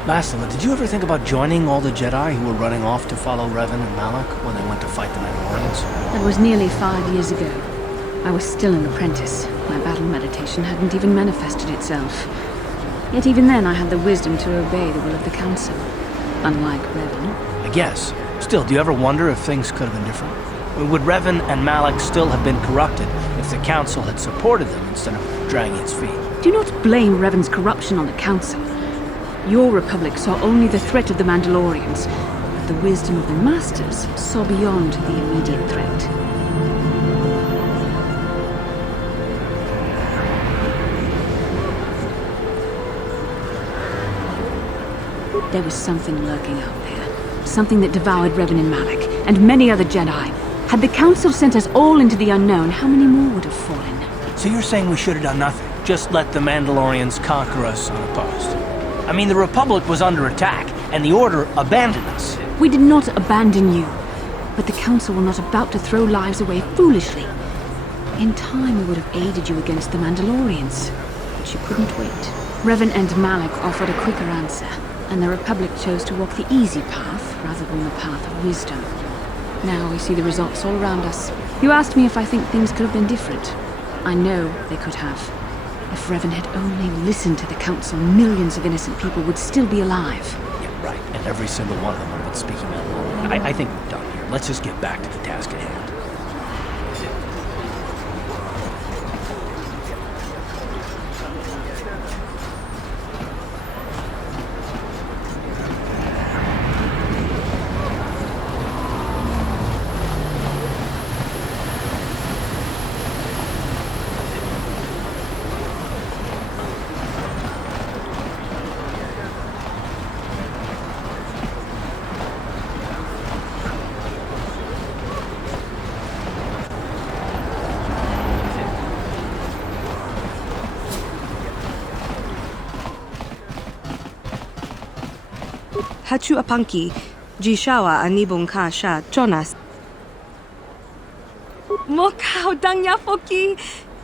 Bastila, did you ever think about joining all the Jedi who were running off to follow Revan and Malak when they went to fight the Mandalorians? That was nearly 5 years ago. I was still an apprentice. My battle meditation hadn't even manifested itself. Yet even then I had the wisdom to obey the will of the Council. Unlike Revan. I guess. Still, do you ever wonder if things could have been different? I mean, would Revan and Malak still have been corrupted if the Council had supported them instead of dragging its feet? Do not blame Revan's corruption on the Council. Your Republic saw only the threat of the Mandalorians, but the wisdom of the Masters saw beyond the immediate threat. There was something lurking out there. Something that devoured Revan and Malak, and many other Jedi. Had the Council sent us all into the unknown, how many more would have fallen? So you're saying we should have done nothing? Just let the Mandalorians conquer us unopposed? I mean, the Republic was under attack, and the Order abandoned us. We did not abandon you, but the Council were not about to throw lives away foolishly. In time, we would have aided you against the Mandalorians, but you couldn't wait. Revan and Malak offered a quicker answer, and the Republic chose to walk the easy path rather than the path of wisdom. Now we see the results all around us. You asked me if I think things could have been different. I know they could have. If Revan had only listened to the Council, millions of innocent people would still be alive. Yeah, right. And every single one of them would have been speaking out. I think we're done here. Let's just get back to the task at hand. Hachu apanki, Jishawa anibong ka sha Jonas. Mokao danya foki,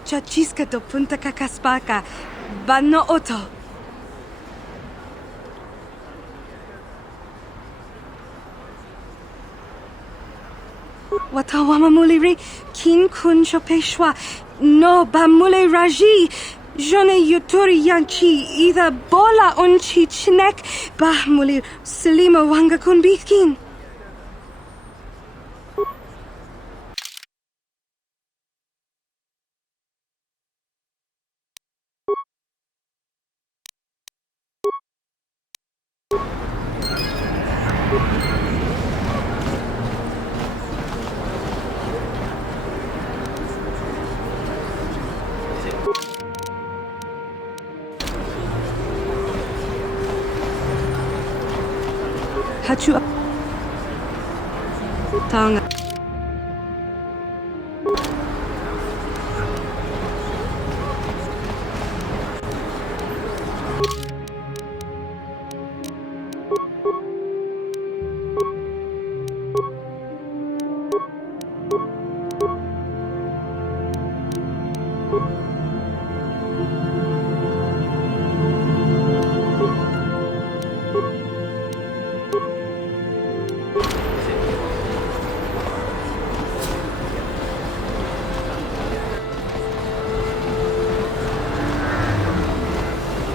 chachiska do punta kakaspaka, bano oto. Watawama muliri, kin kun chopeshwa, no bamule raji. Jone yuturi yanchi either bola unchi chinek bahmuli selima wanga kun bitkin. Hachu Tanga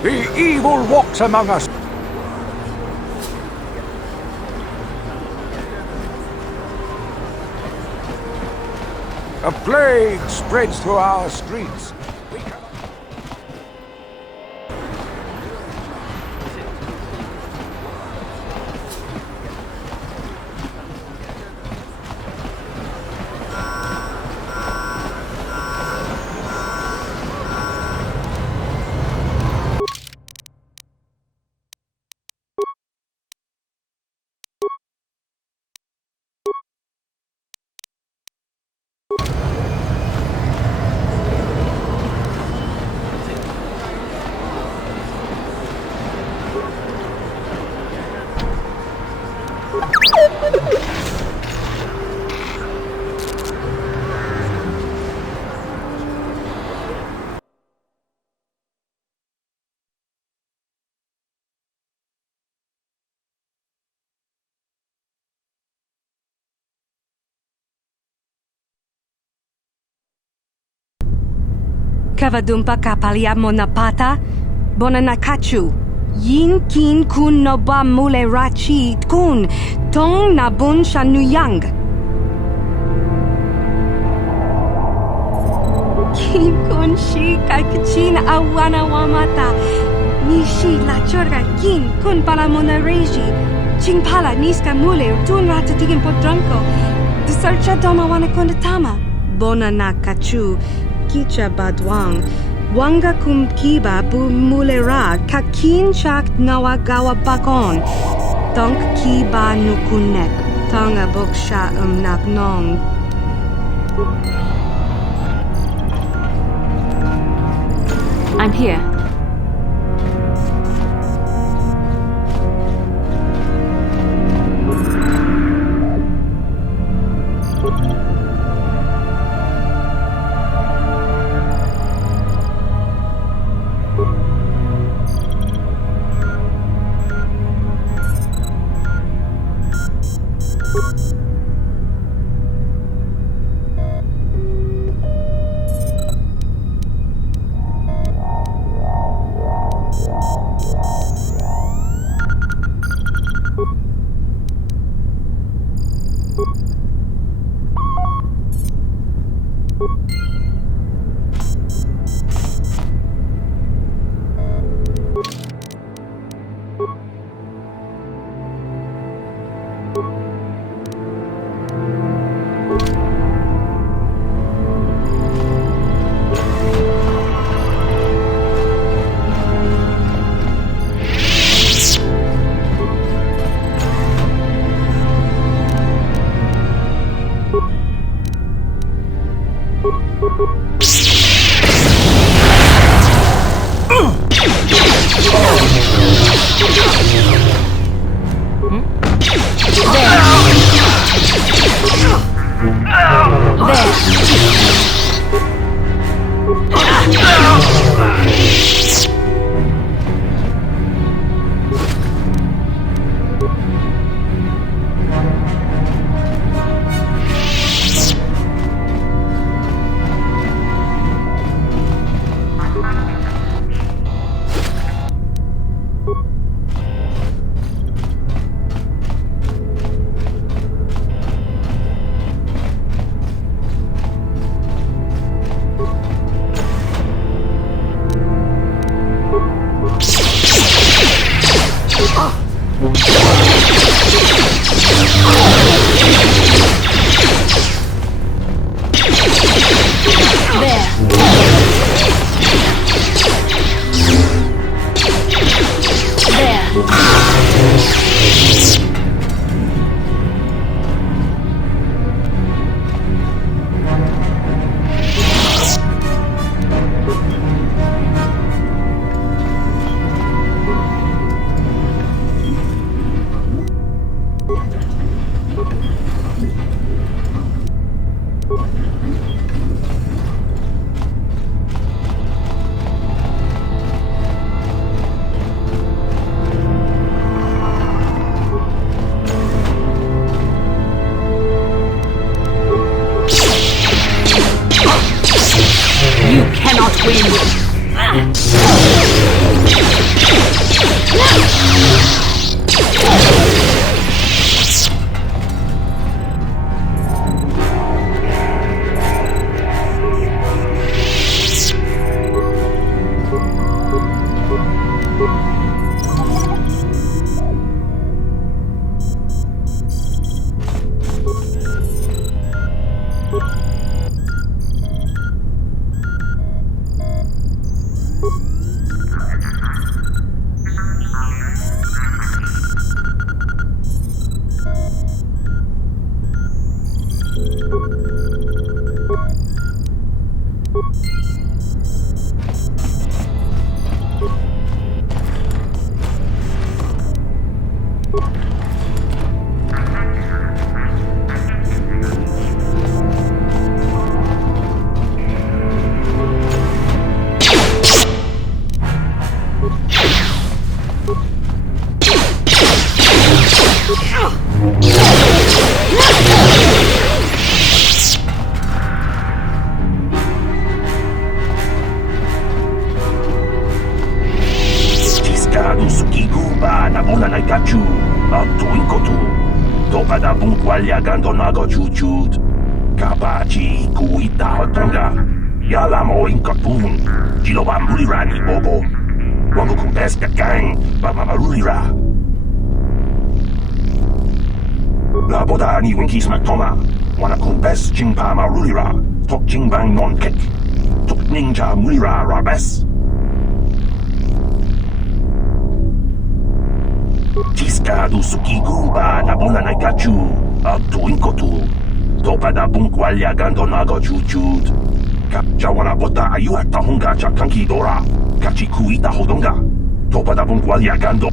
The evil walks among us. A plague spreads through our streets. Kavadumpa kapaliamo na pata, bona nakachu. Yin kin kun no ba mule rachi kun, tong na bun shanuyang. Kin kun shi kakachina awana wamata. Nishi la chorga kin kun palamona reji. Chingpala niska mule tun rata tigin podronko. The searcha doma wana kondatama. Bona nakachu, kicha badwang. Wanga kum kiba bu mulera kakin chak nawagawa bakon. Donk kiba nukunek. Tonga boksha naknong. I'm here. pada bungkwalya gandonago chuchut. Kapachi kuita hotonga. Yalamo inkatun. Jiloba mulirani bobo. Wango kumbeska gang. Bamamarulira. La boda ni winkis matoma. Wana kumbes jingpa marulira. Tok jingbang non kek. Tok ninja mulira rabes. Tiska du suki gumba na bona na gachu. Abtu inkotu. Topa da bunkwalya gandonago chuchut. Kapcha wana bota ayu atta honga cha kanki dora. Kachi kuita hodonga. Topa da bunkwalya gando.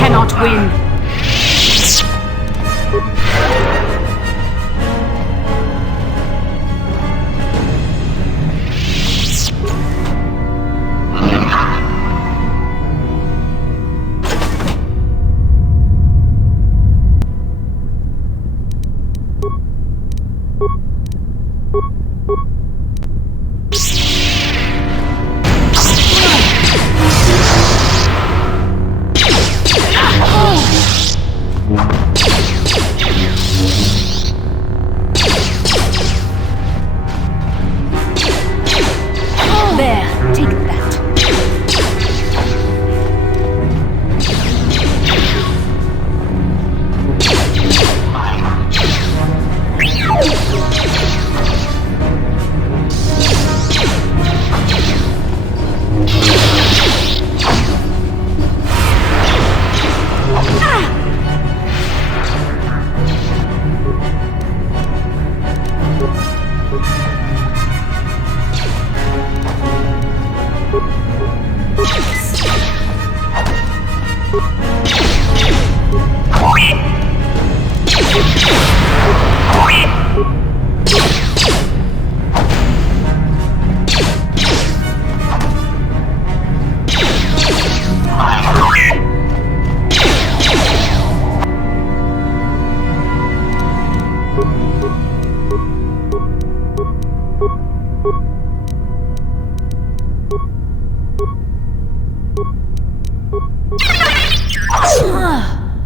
Cannot win.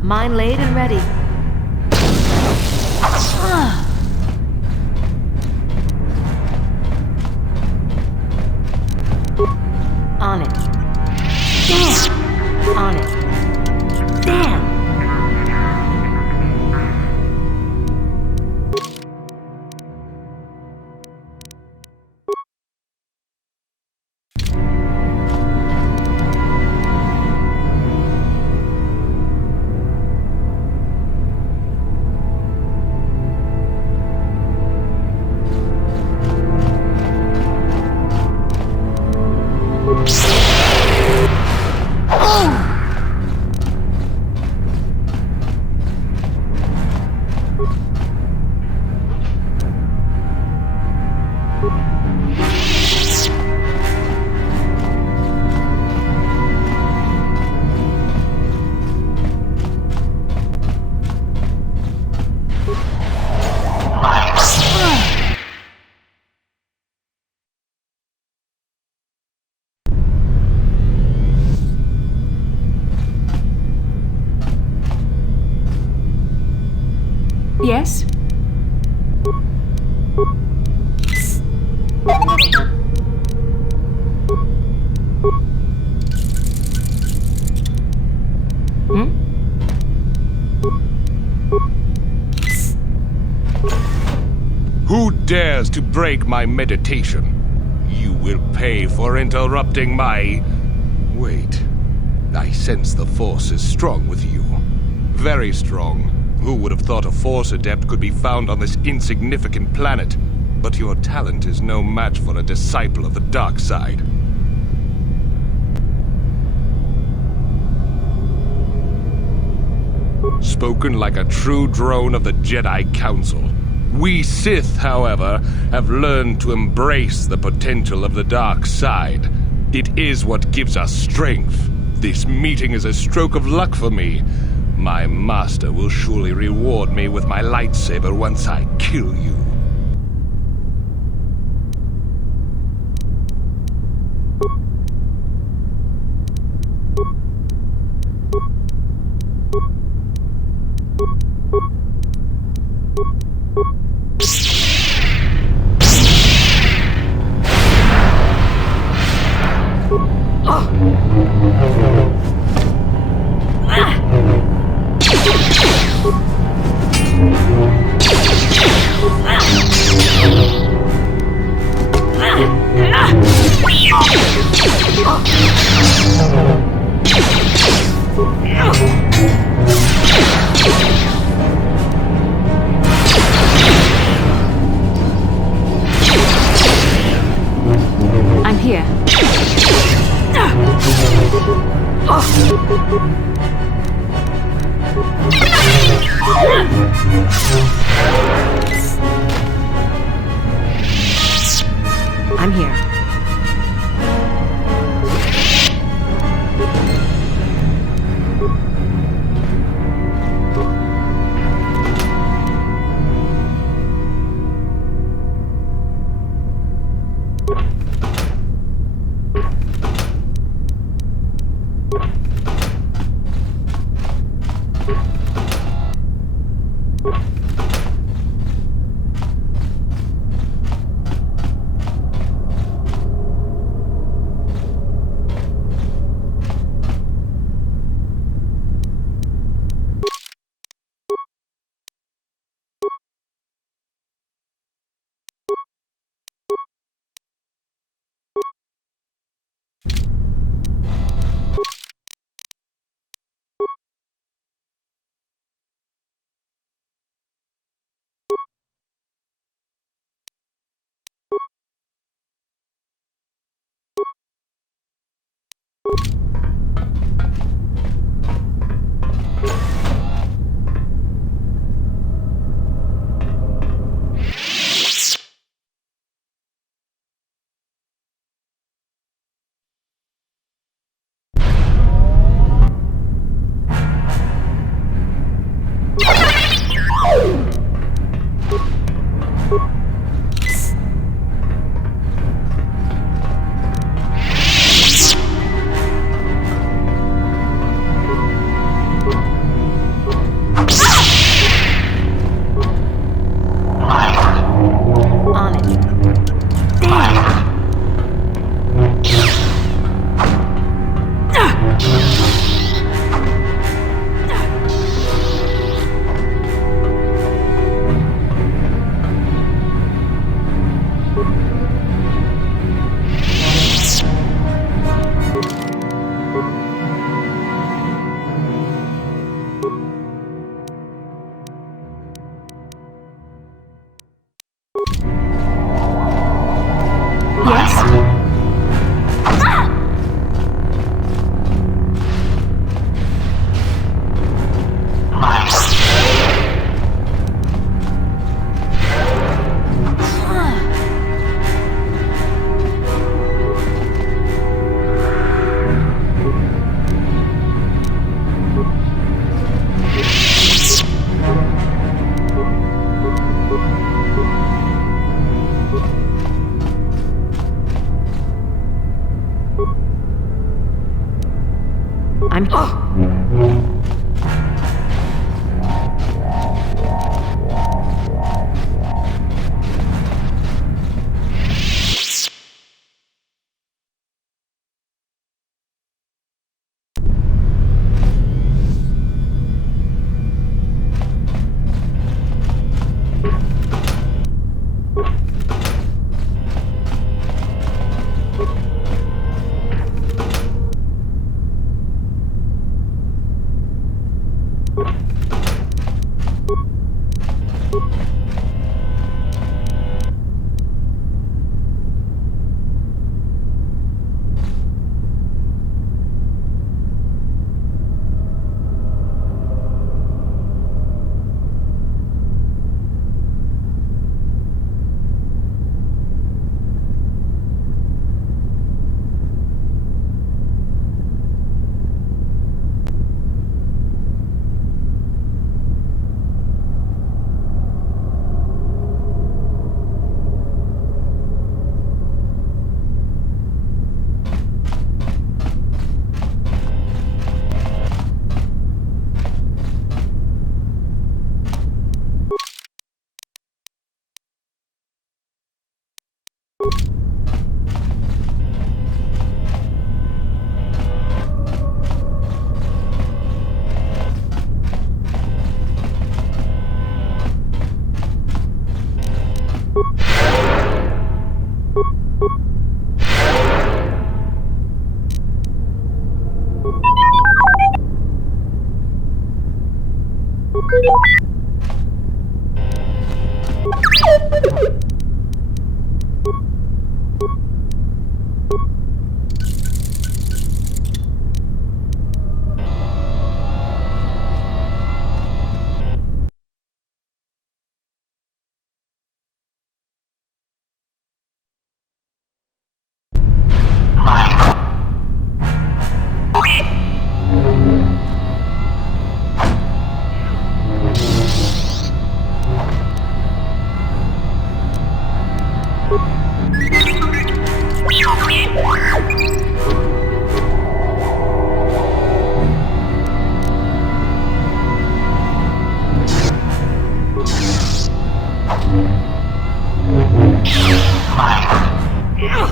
Mine laid and ready. On it. Damn! On it. Damn! Yes? Who dares to break my meditation? You will pay for interrupting my... Wait. I sense the force is strong with you. very strong. Who would have thought a Force Adept could be found on this insignificant planet? But your talent is no match for a disciple of the dark side. Spoken like a true drone of the Jedi Council. We Sith, however, have learned to embrace the potential of the dark side. It is what gives us strength. This meeting is a stroke of luck for me. My master will surely reward me with my lightsaber once I kill you. I'm here. I'm here.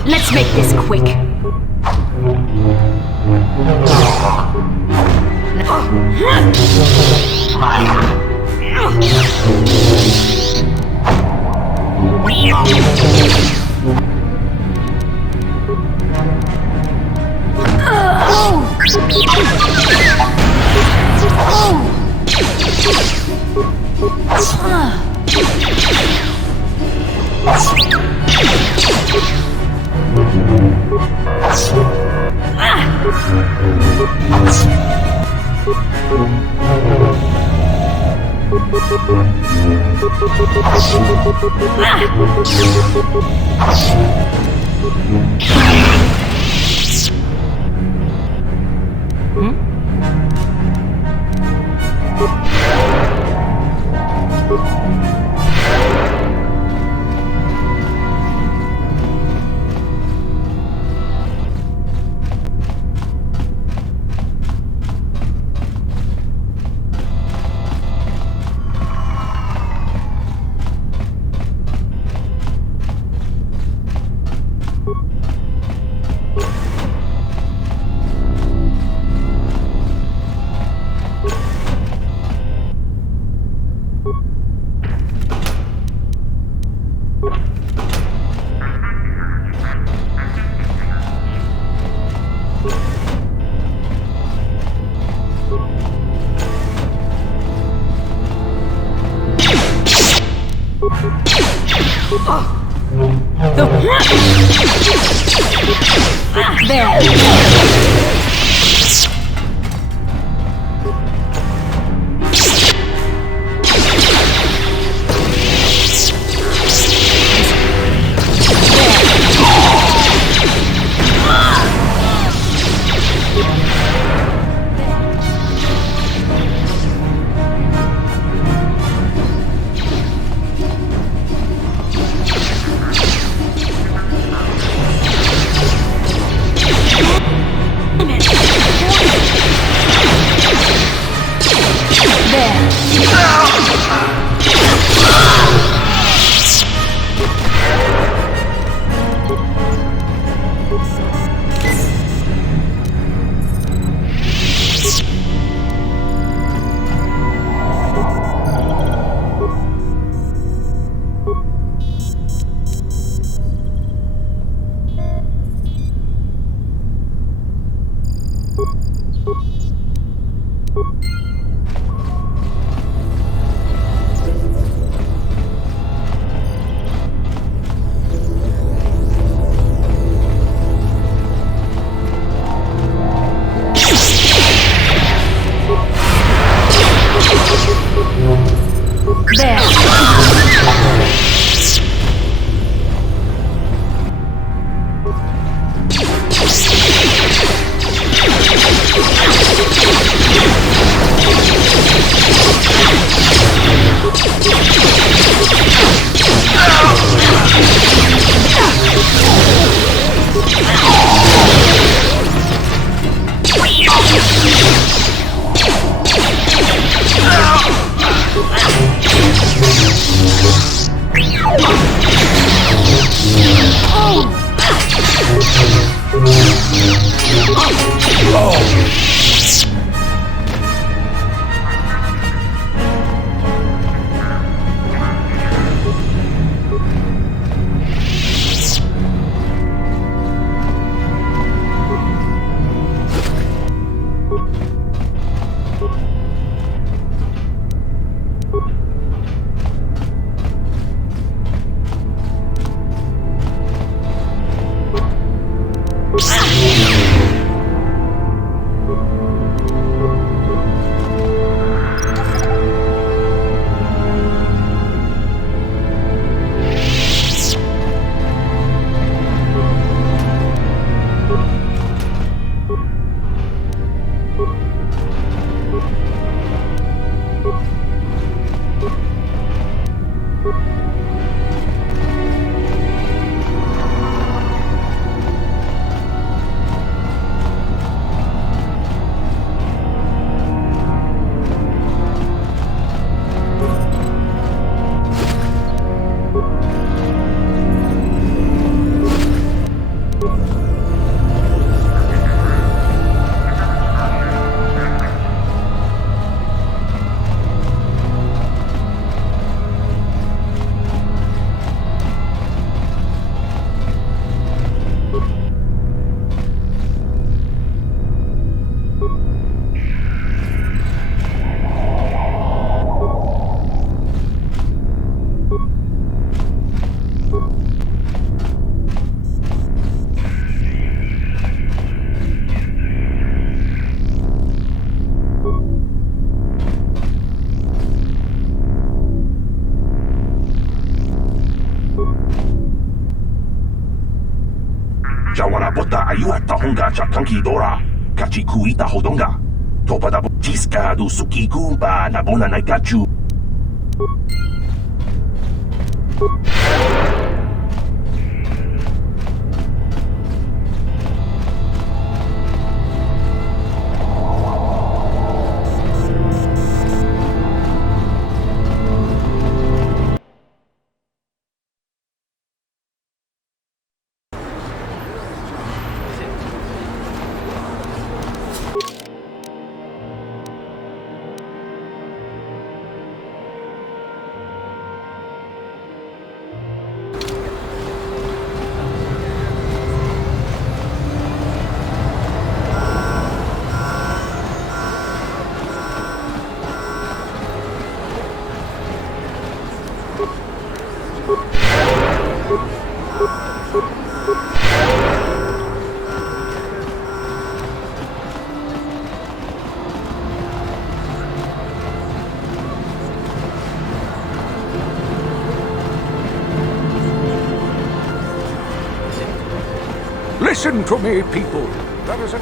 Let's make this quick. Jawanabota ayuata honga cha kanki dora. Kachiku ita hodonga. Topada jiska du sukiku ba nabona naikachu. Listen to me, people. There is a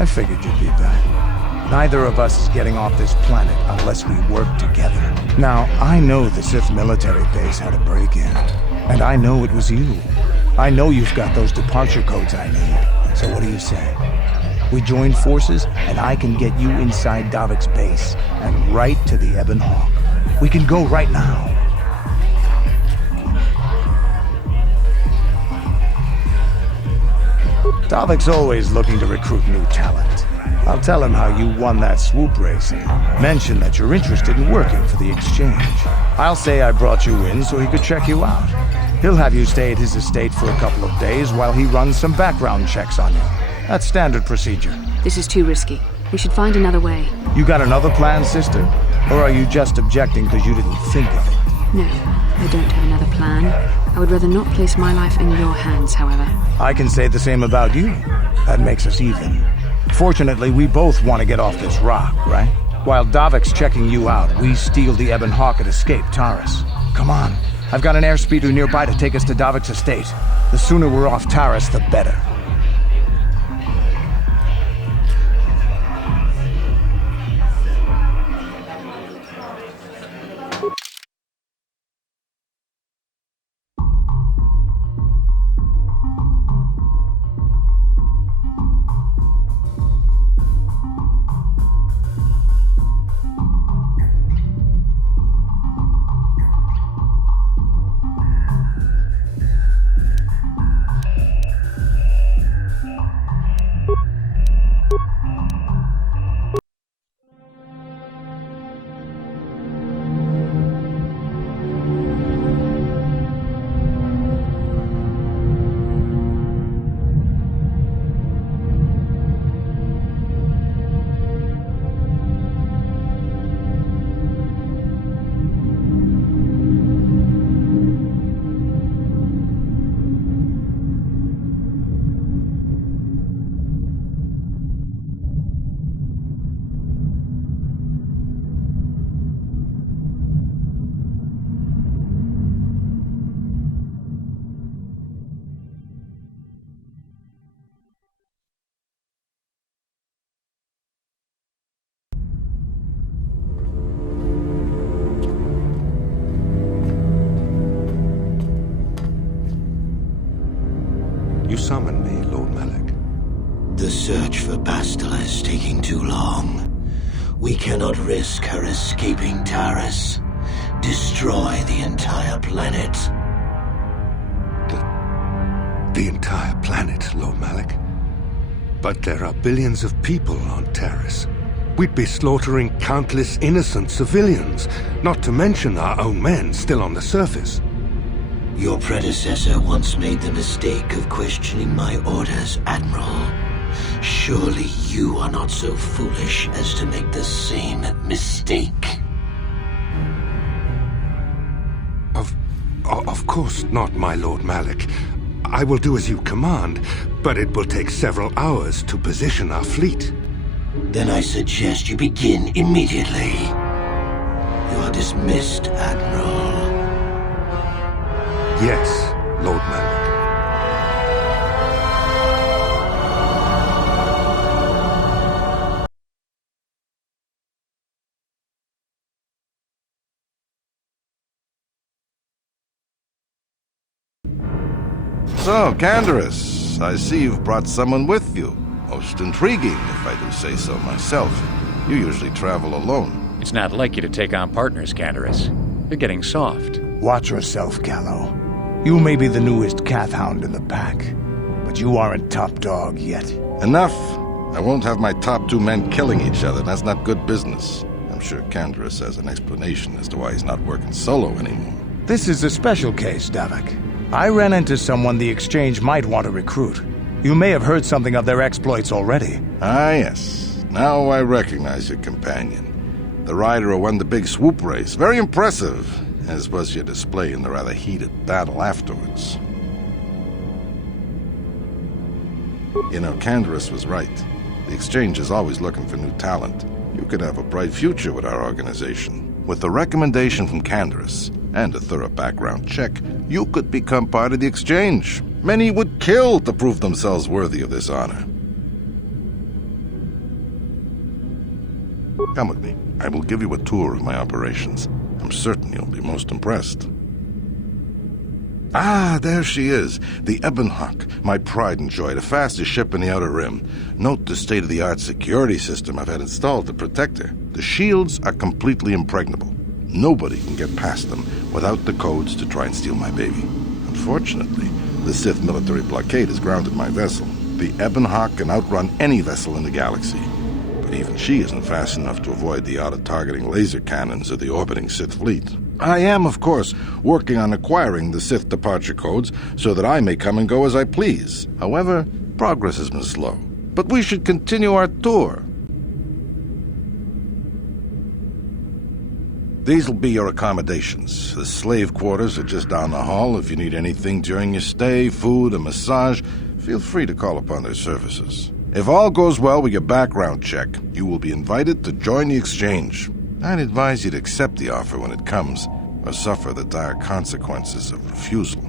I figured you'd be back. Neither of us is getting off this planet unless we work together. Now, I know the Sith military base had a break-in. And I know it was you. I know you've got those departure codes I need. So what do you say? We join forces, and I can get you inside Davik's base, and right to the Ebon Hawk. We can go right now. Davik's always looking to recruit new talent. I'll tell him how you won that swoop race and mention that you're interested in working for the exchange. I'll say I brought you in so he could check you out. He'll have you stay at his estate for a couple of days while he runs some background checks on you. That's standard procedure. This is too risky. We should find another way. You got another plan, sister? Or are you just objecting because you didn't think of it? No, I don't have another plan. I would rather not place my life in your hands, however. I can say the same about you. That makes us even. Fortunately, we both want to get off this rock, right? While Davik's checking you out, we steal the Ebon Hawk and escape Taris. Come on. I've got an airspeeder nearby to take us to Davik's estate. The sooner we're off Taris, the better. You summoned me, Lord Malak. The search for Bastila is taking too long. We cannot risk her escaping Taris. Destroy the entire planet. The entire planet, Lord Malak? But there are billions of people on Taris. We'd be slaughtering countless innocent civilians, not to mention our own men still on the surface. Your predecessor once made the mistake of questioning my orders, Admiral. Surely you are not so foolish as to make the same mistake. Of course not, my Lord Malak. I will do as you command, but it will take several hours to position our fleet. Then I suggest you begin immediately. You are dismissed, Admiral. Yes, Lord Malak. So, Canderous, I see you've brought someone with you. Most intriguing, if I do say so myself. You usually travel alone. It's not like you to take on partners, Canderous. You're getting soft. Watch yourself, Callow. You may be the newest Cath Hound in the pack, but you aren't top dog yet. Enough! I won't have my top two men killing each other. That's not good business. I'm sure Canderous has an explanation as to why he's not working solo anymore. This is a special case, Davik. I ran into someone the Exchange might want to recruit. You may have heard something of their exploits already. Ah, yes. Now I recognize your companion. The rider who won the big swoop race. Very impressive, as was your display in the rather heated battle afterwards. You know, Canderous was right. The Exchange is always looking for new talent. You could have a bright future with our organization. With the recommendation from Canderous and a thorough background check, you could become part of the Exchange. Many would kill to prove themselves worthy of this honor. Come with me. I will give you a tour of my operations. I'm certain you'll be most impressed. Ah, there she is. The Ebon Hawk, my pride and joy, the fastest ship in the Outer Rim. Note the state-of-the-art security system I've had installed to protect her. The shields are completely impregnable. Nobody can get past them without the codes to try and steal my baby. Unfortunately, the Sith military blockade has grounded my vessel. The Ebon Hawk can outrun any vessel in the galaxy. But even she isn't fast enough to avoid the auto-targeting laser cannons of the orbiting Sith fleet. I am, of course, working on acquiring the Sith departure codes so that I may come and go as I please. However, progress has been slow. But we should continue our tour. These will be your accommodations. The slave quarters are just down the hall. If you need anything during your stay, food, a massage, feel free to call upon their services. If all goes well with your background check, you will be invited to join the exchange. I'd advise you to accept the offer when it comes, or suffer the dire consequences of refusal.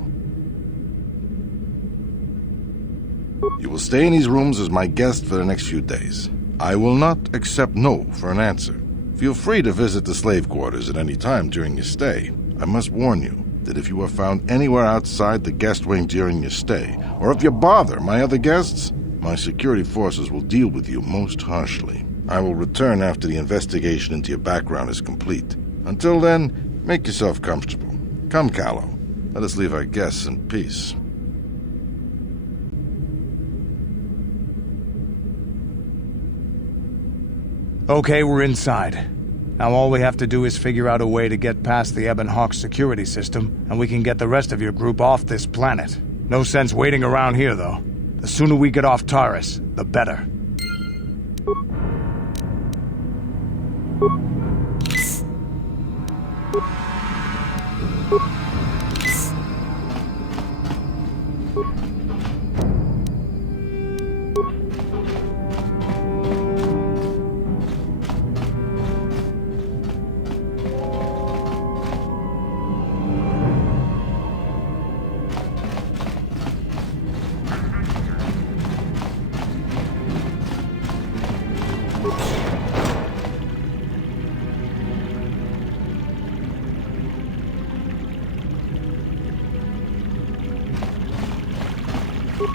You will stay in these rooms as my guest for the next few days. I will not accept no for an answer. Feel free to visit the slave quarters at any time during your stay. I must warn you that if you are found anywhere outside the guest wing during your stay, or if you bother my other guests, my security forces will deal with you most harshly. I will return after the investigation into your background is complete. Until then, make yourself comfortable. Come, Callow. Let us leave our guests in peace. Okay, we're inside. Now all we have to do is figure out a way to get past the Ebon Hawk security system, and we can get the rest of your group off this planet. No sense waiting around here, though. The sooner we get off Taurus, the better.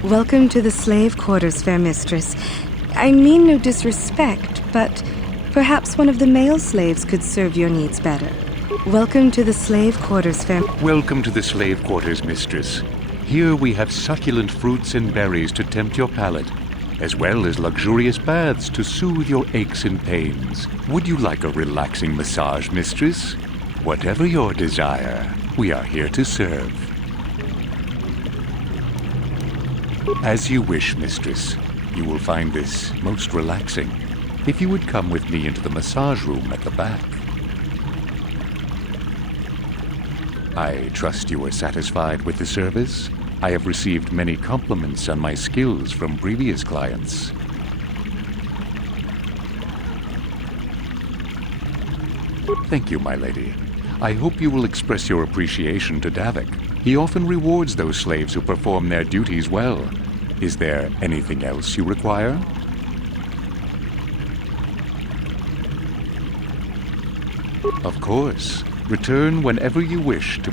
Welcome to the slave quarters, fair mistress. I mean no disrespect, but perhaps one of the male slaves could serve your needs better. Welcome to the slave quarters, fair... Welcome to the slave quarters, mistress. Here we have succulent fruits and berries to tempt your palate, as well as luxurious baths to soothe your aches and pains. Would you like a relaxing massage, mistress? Whatever your desire, we are here to serve. As you wish, mistress. You will find this most relaxing. If you would come with me into the massage room at the back. I trust you are satisfied with the service. I have received many compliments on my skills from previous clients. Thank you, my lady. I hope you will express your appreciation to Davik. He often rewards those slaves who perform their duties well. Is there anything else you require? Of course. Return whenever you wish to...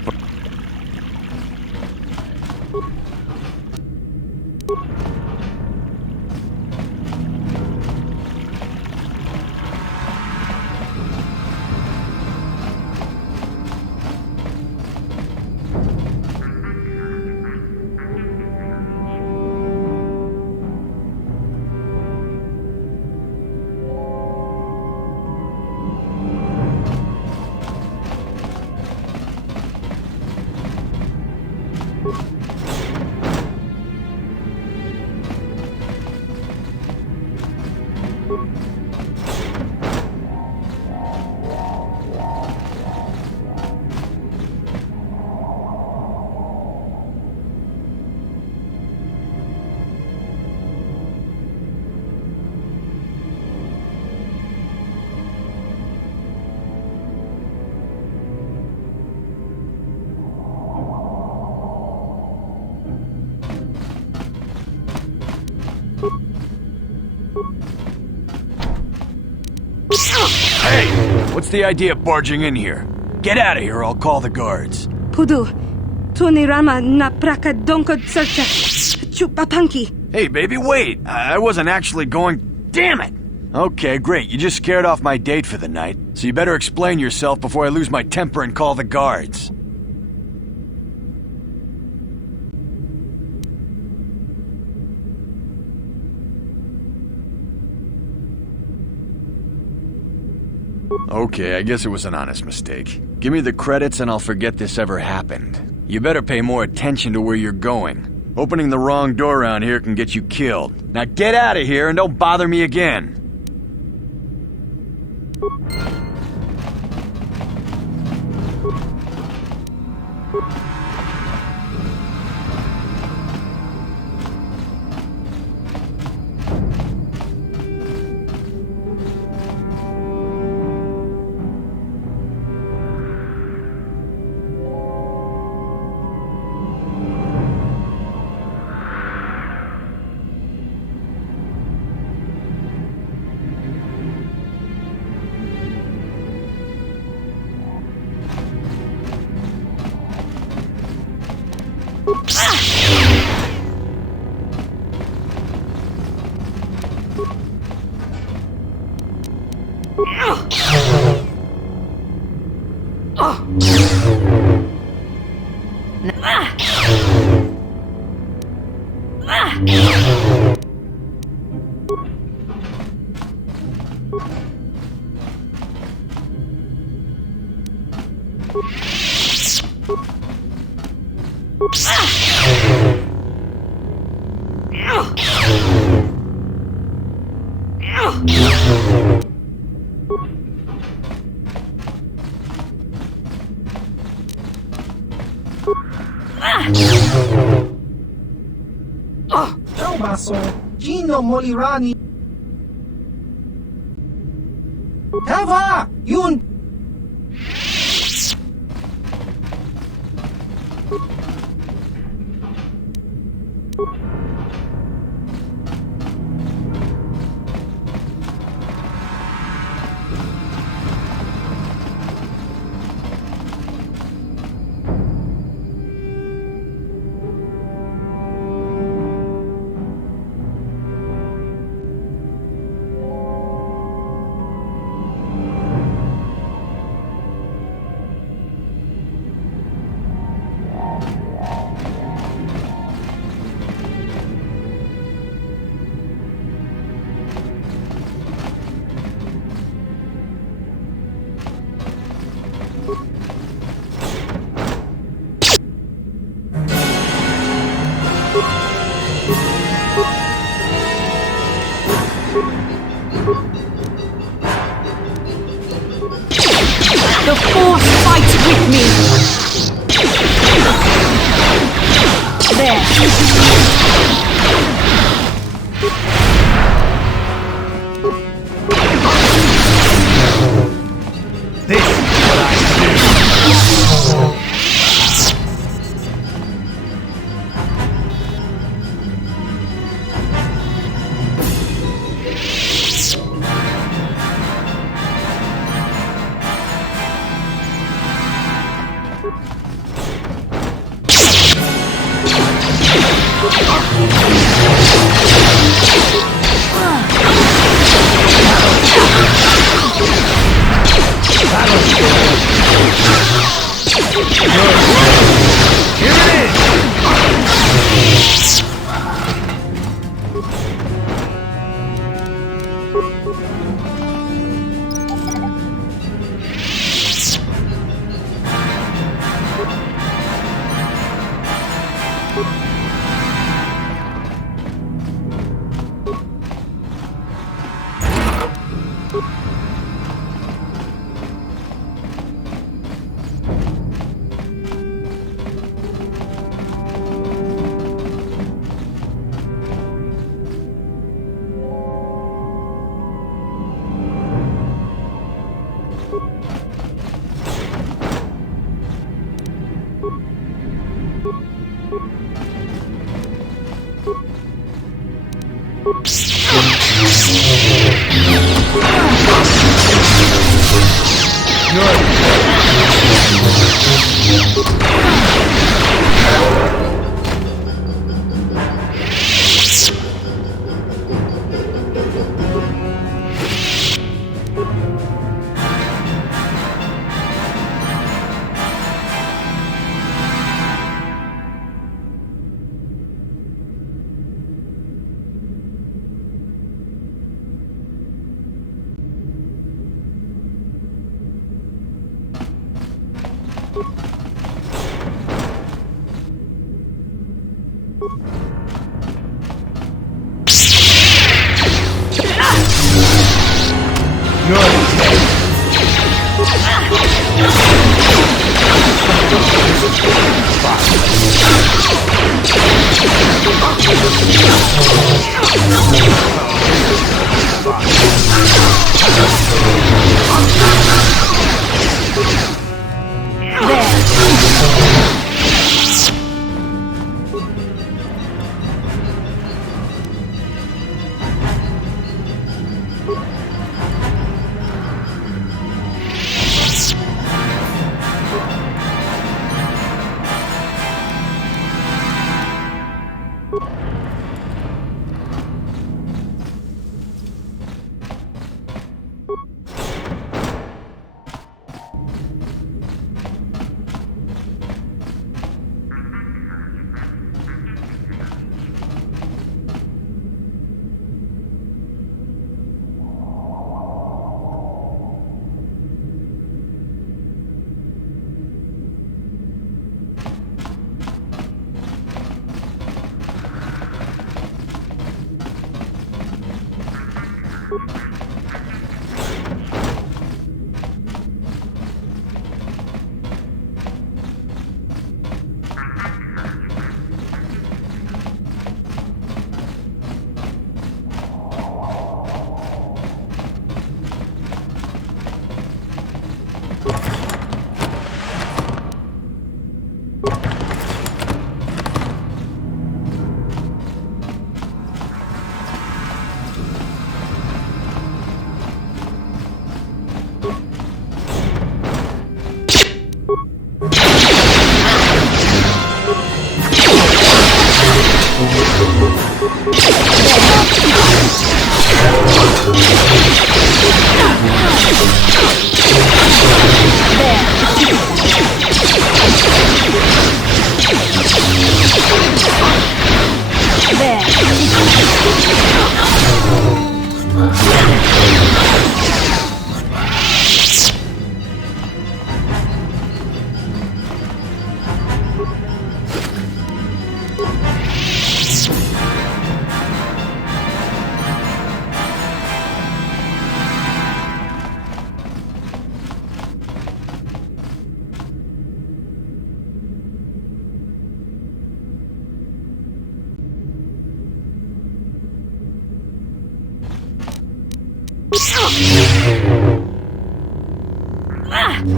Hey, what's the idea of barging in here? Get out of here or I'll call the guards. Pudu, tunirama na praka donko tsercha chupapanki. Hey, baby, wait. I wasn't actually going... Damn it! Okay, great. You just scared off my date for the night. So you better explain yourself before I lose my temper and call the guards. Okay, I guess it was an honest mistake. Give me the credits and I'll forget this ever happened. You better pay more attention to where you're going. Opening the wrong door around here can get you killed. Now get out of here and don't bother me again. Tommaso, Gino Molirani. Tava! Yun! The Force fights with me! There! This is what I do!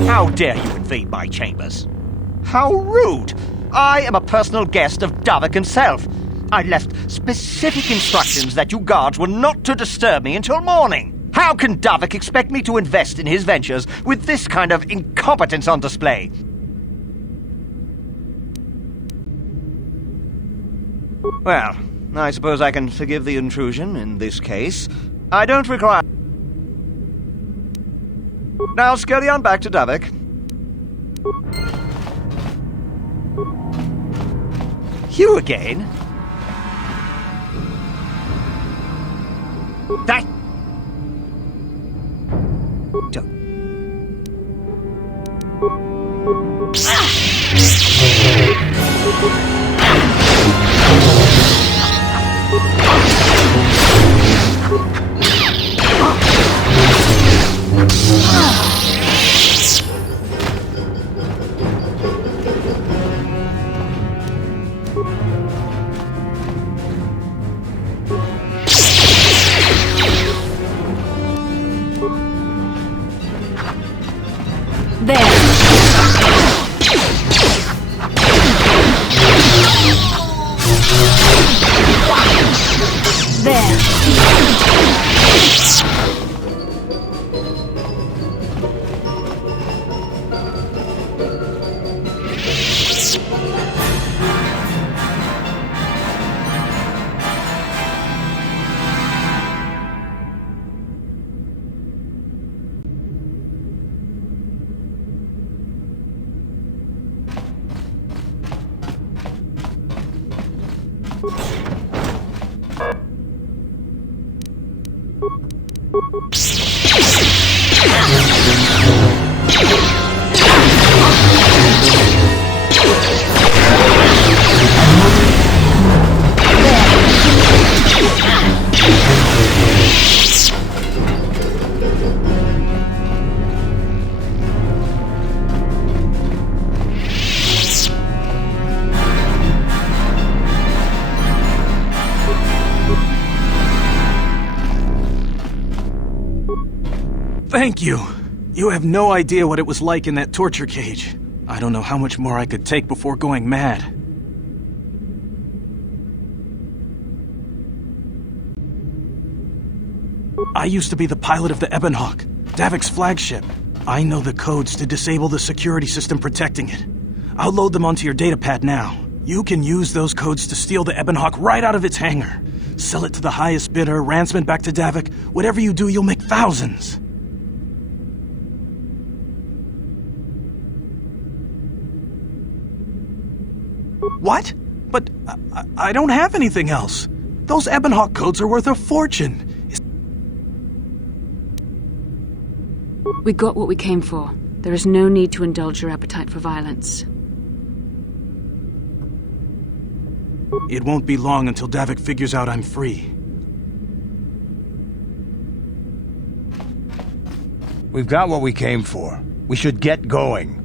How dare you invade my chambers? How rude! I am a personal guest of Davik himself. I left specific instructions that you guards were not to disturb me until morning. How can Davik expect me to invest in his ventures with this kind of incompetence on display? Well, I suppose I can forgive the intrusion in this case. I don't require... Now scurry on back to Davik. You again? That... Thank you. You have no idea what it was like in that torture cage. I don't know how much more I could take before going mad. I used to be the pilot of the Ebonhawk, Davik's flagship. I know the codes to disable the security system protecting it. I'll load them onto your datapad now. You can use those codes to steal the Ebonhawk right out of its hangar. Sell it to the highest bidder, ransom it back to Davik. Whatever you do, you'll make thousands. What? But I don't have anything else. Those Ebonhawk codes are worth a fortune. We got what we came for. There is no need to indulge your appetite for violence. It won't be long until Davik figures out I'm free. We've got what we came for. We should get going.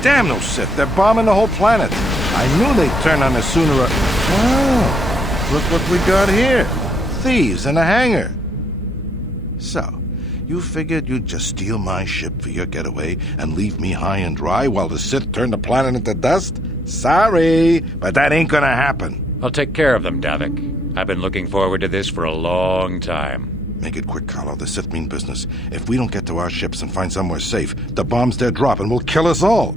Damn those Sith, they're bombing the whole planet. I knew they'd turn on us sooner or... Oh, look what we got here. Thieves in a hangar. So, you figured you'd just steal my ship for your getaway and leave me high and dry while the Sith turn the planet into dust? Sorry, but that ain't gonna happen. I'll take care of them, Davik. I've been looking forward to this for a long time. Make it quick, Carlo. The Sith mean business. If we don't get to our ships and find somewhere safe, the bombs they're dropping will kill us all.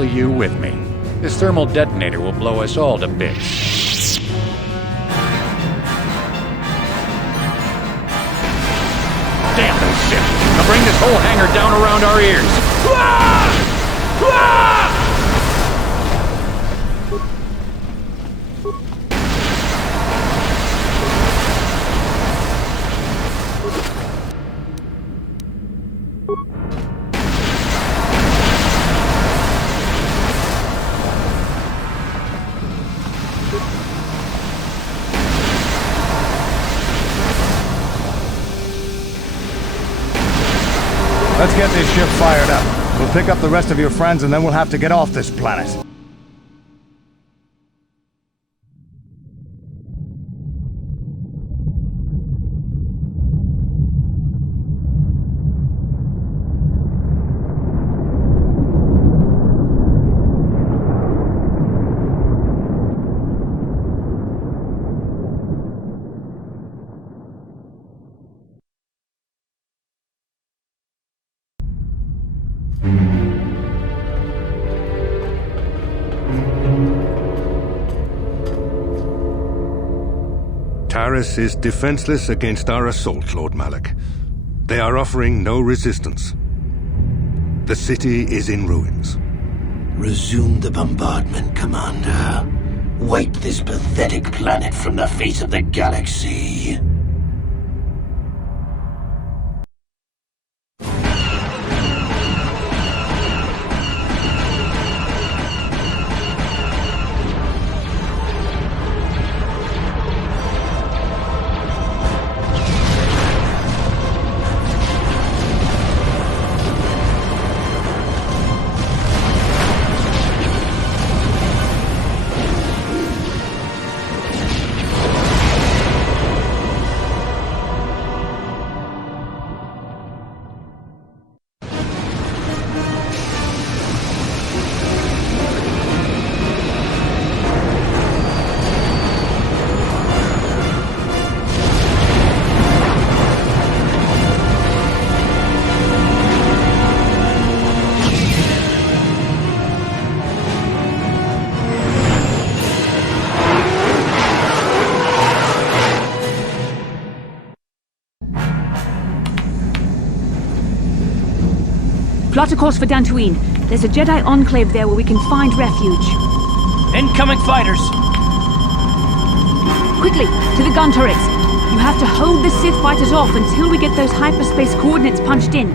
all of you with me. This thermal detonator will blow us all to bits. Damn those ships! They'll bring this whole hangar down around our ears! Let's get this ship fired up. We'll pick up the rest of your friends and then we'll have to get off this planet. Taris is defenseless against our assault, Lord Malik. They are offering no resistance. The city is in ruins. Resume the bombardment, Commander. Wipe this pathetic planet from the face of the galaxy. Plot a course for Dantooine. There's a Jedi enclave there where we can find refuge. Incoming fighters! Quickly, to the gun turrets. You have to hold the Sith fighters off until we get those hyperspace coordinates punched in.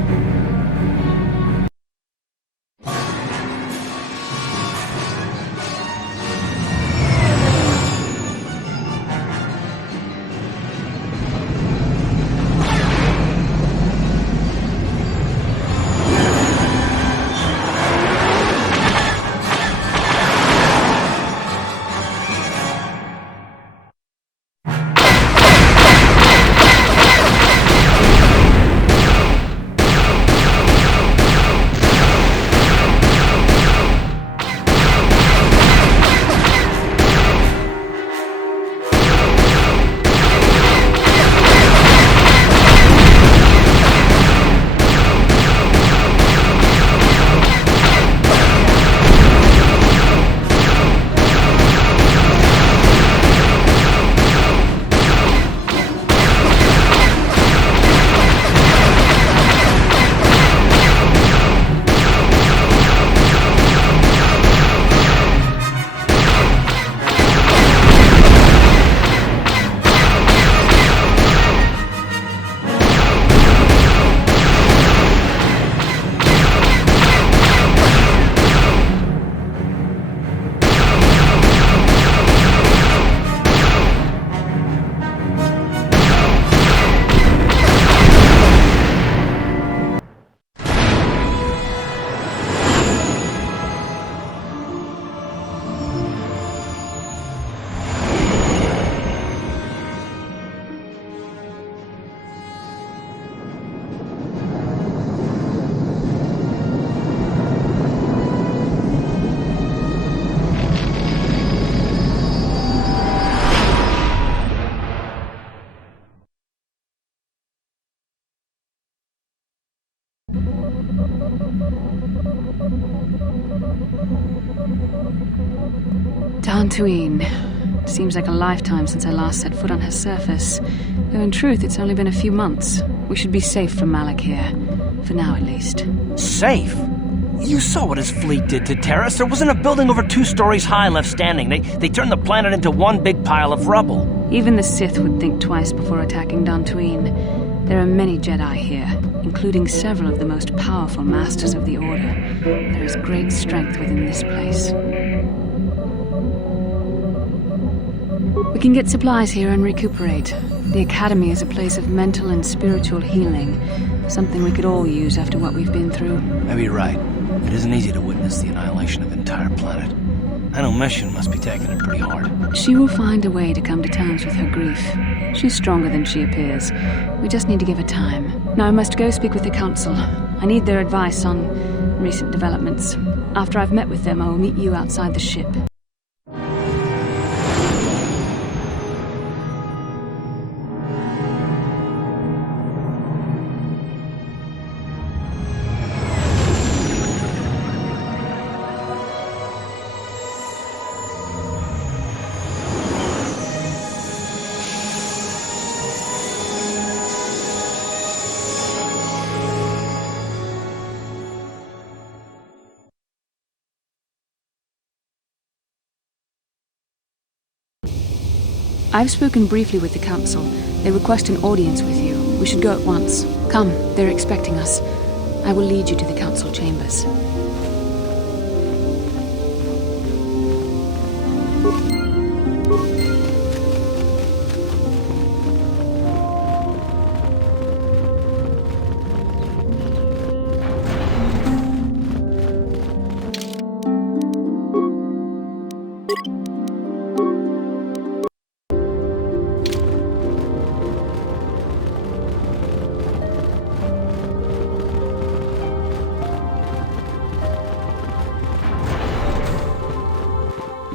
Dantooine. Seems like a lifetime since I last set foot on her surface. Though in truth, it's only been a few months. We should be safe from Malik here. For now, at least. Safe? You saw what his fleet did to Terrace. There wasn't a building over 2 stories high left standing. They turned the planet into one big pile of rubble. Even the Sith would think twice before attacking Dantooine. There are many Jedi here, including several of the most powerful Masters of the Order. There is great strength within this place. We can get supplies here and recuperate. The Academy is a place of mental and spiritual healing. Something we could all use after what we've been through. Maybe you're right. It isn't easy to witness the annihilation of an entire planet. I know Mission must be taking it pretty hard. She will find a way to come to terms with her grief. She's stronger than she appears. We just need to give her time. Now I must go speak with the Council. I need their advice on recent developments. After I've met with them, I will meet you outside the ship. I've spoken briefly with the Council. They request an audience with you. We should go at once. Come, they're expecting us. I will lead you to the Council chambers.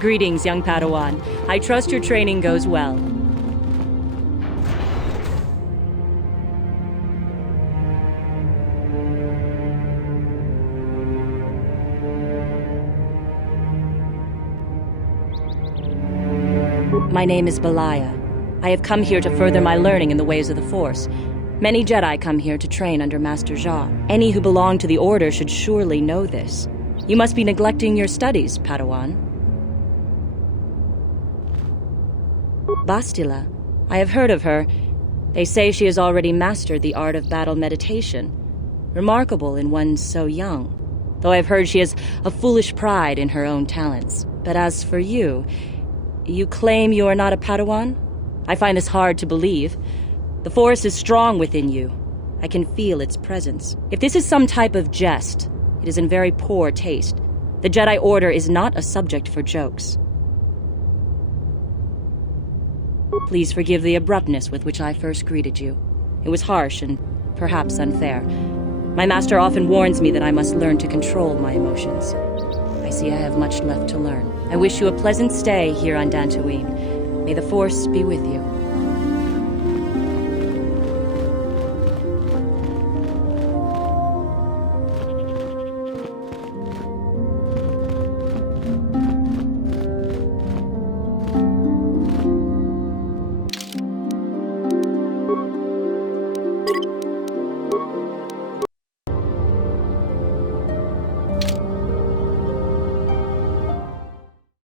Greetings, young Padawan. I trust your training goes well. My name is Belaya. I have come here to further my learning in the ways of the Force. Many Jedi come here to train under Master Jha. Any who belong to the Order should surely know this. You must be neglecting your studies, Padawan. Bastila. I have heard of her. They say she has already mastered the art of battle meditation. Remarkable in one so young. Though I've heard she has a foolish pride in her own talents. But as for you, you claim you are not a Padawan? I find this hard to believe. The Force is strong within you. I can feel its presence. If this is some type of jest, it is in very poor taste. The Jedi Order is not a subject for jokes. Please forgive the abruptness with which I first greeted you. It was harsh and perhaps unfair. My master often warns me that I must learn to control my emotions. I see I have much left to learn. I wish you a pleasant stay here on Dantooine. May the Force be with you.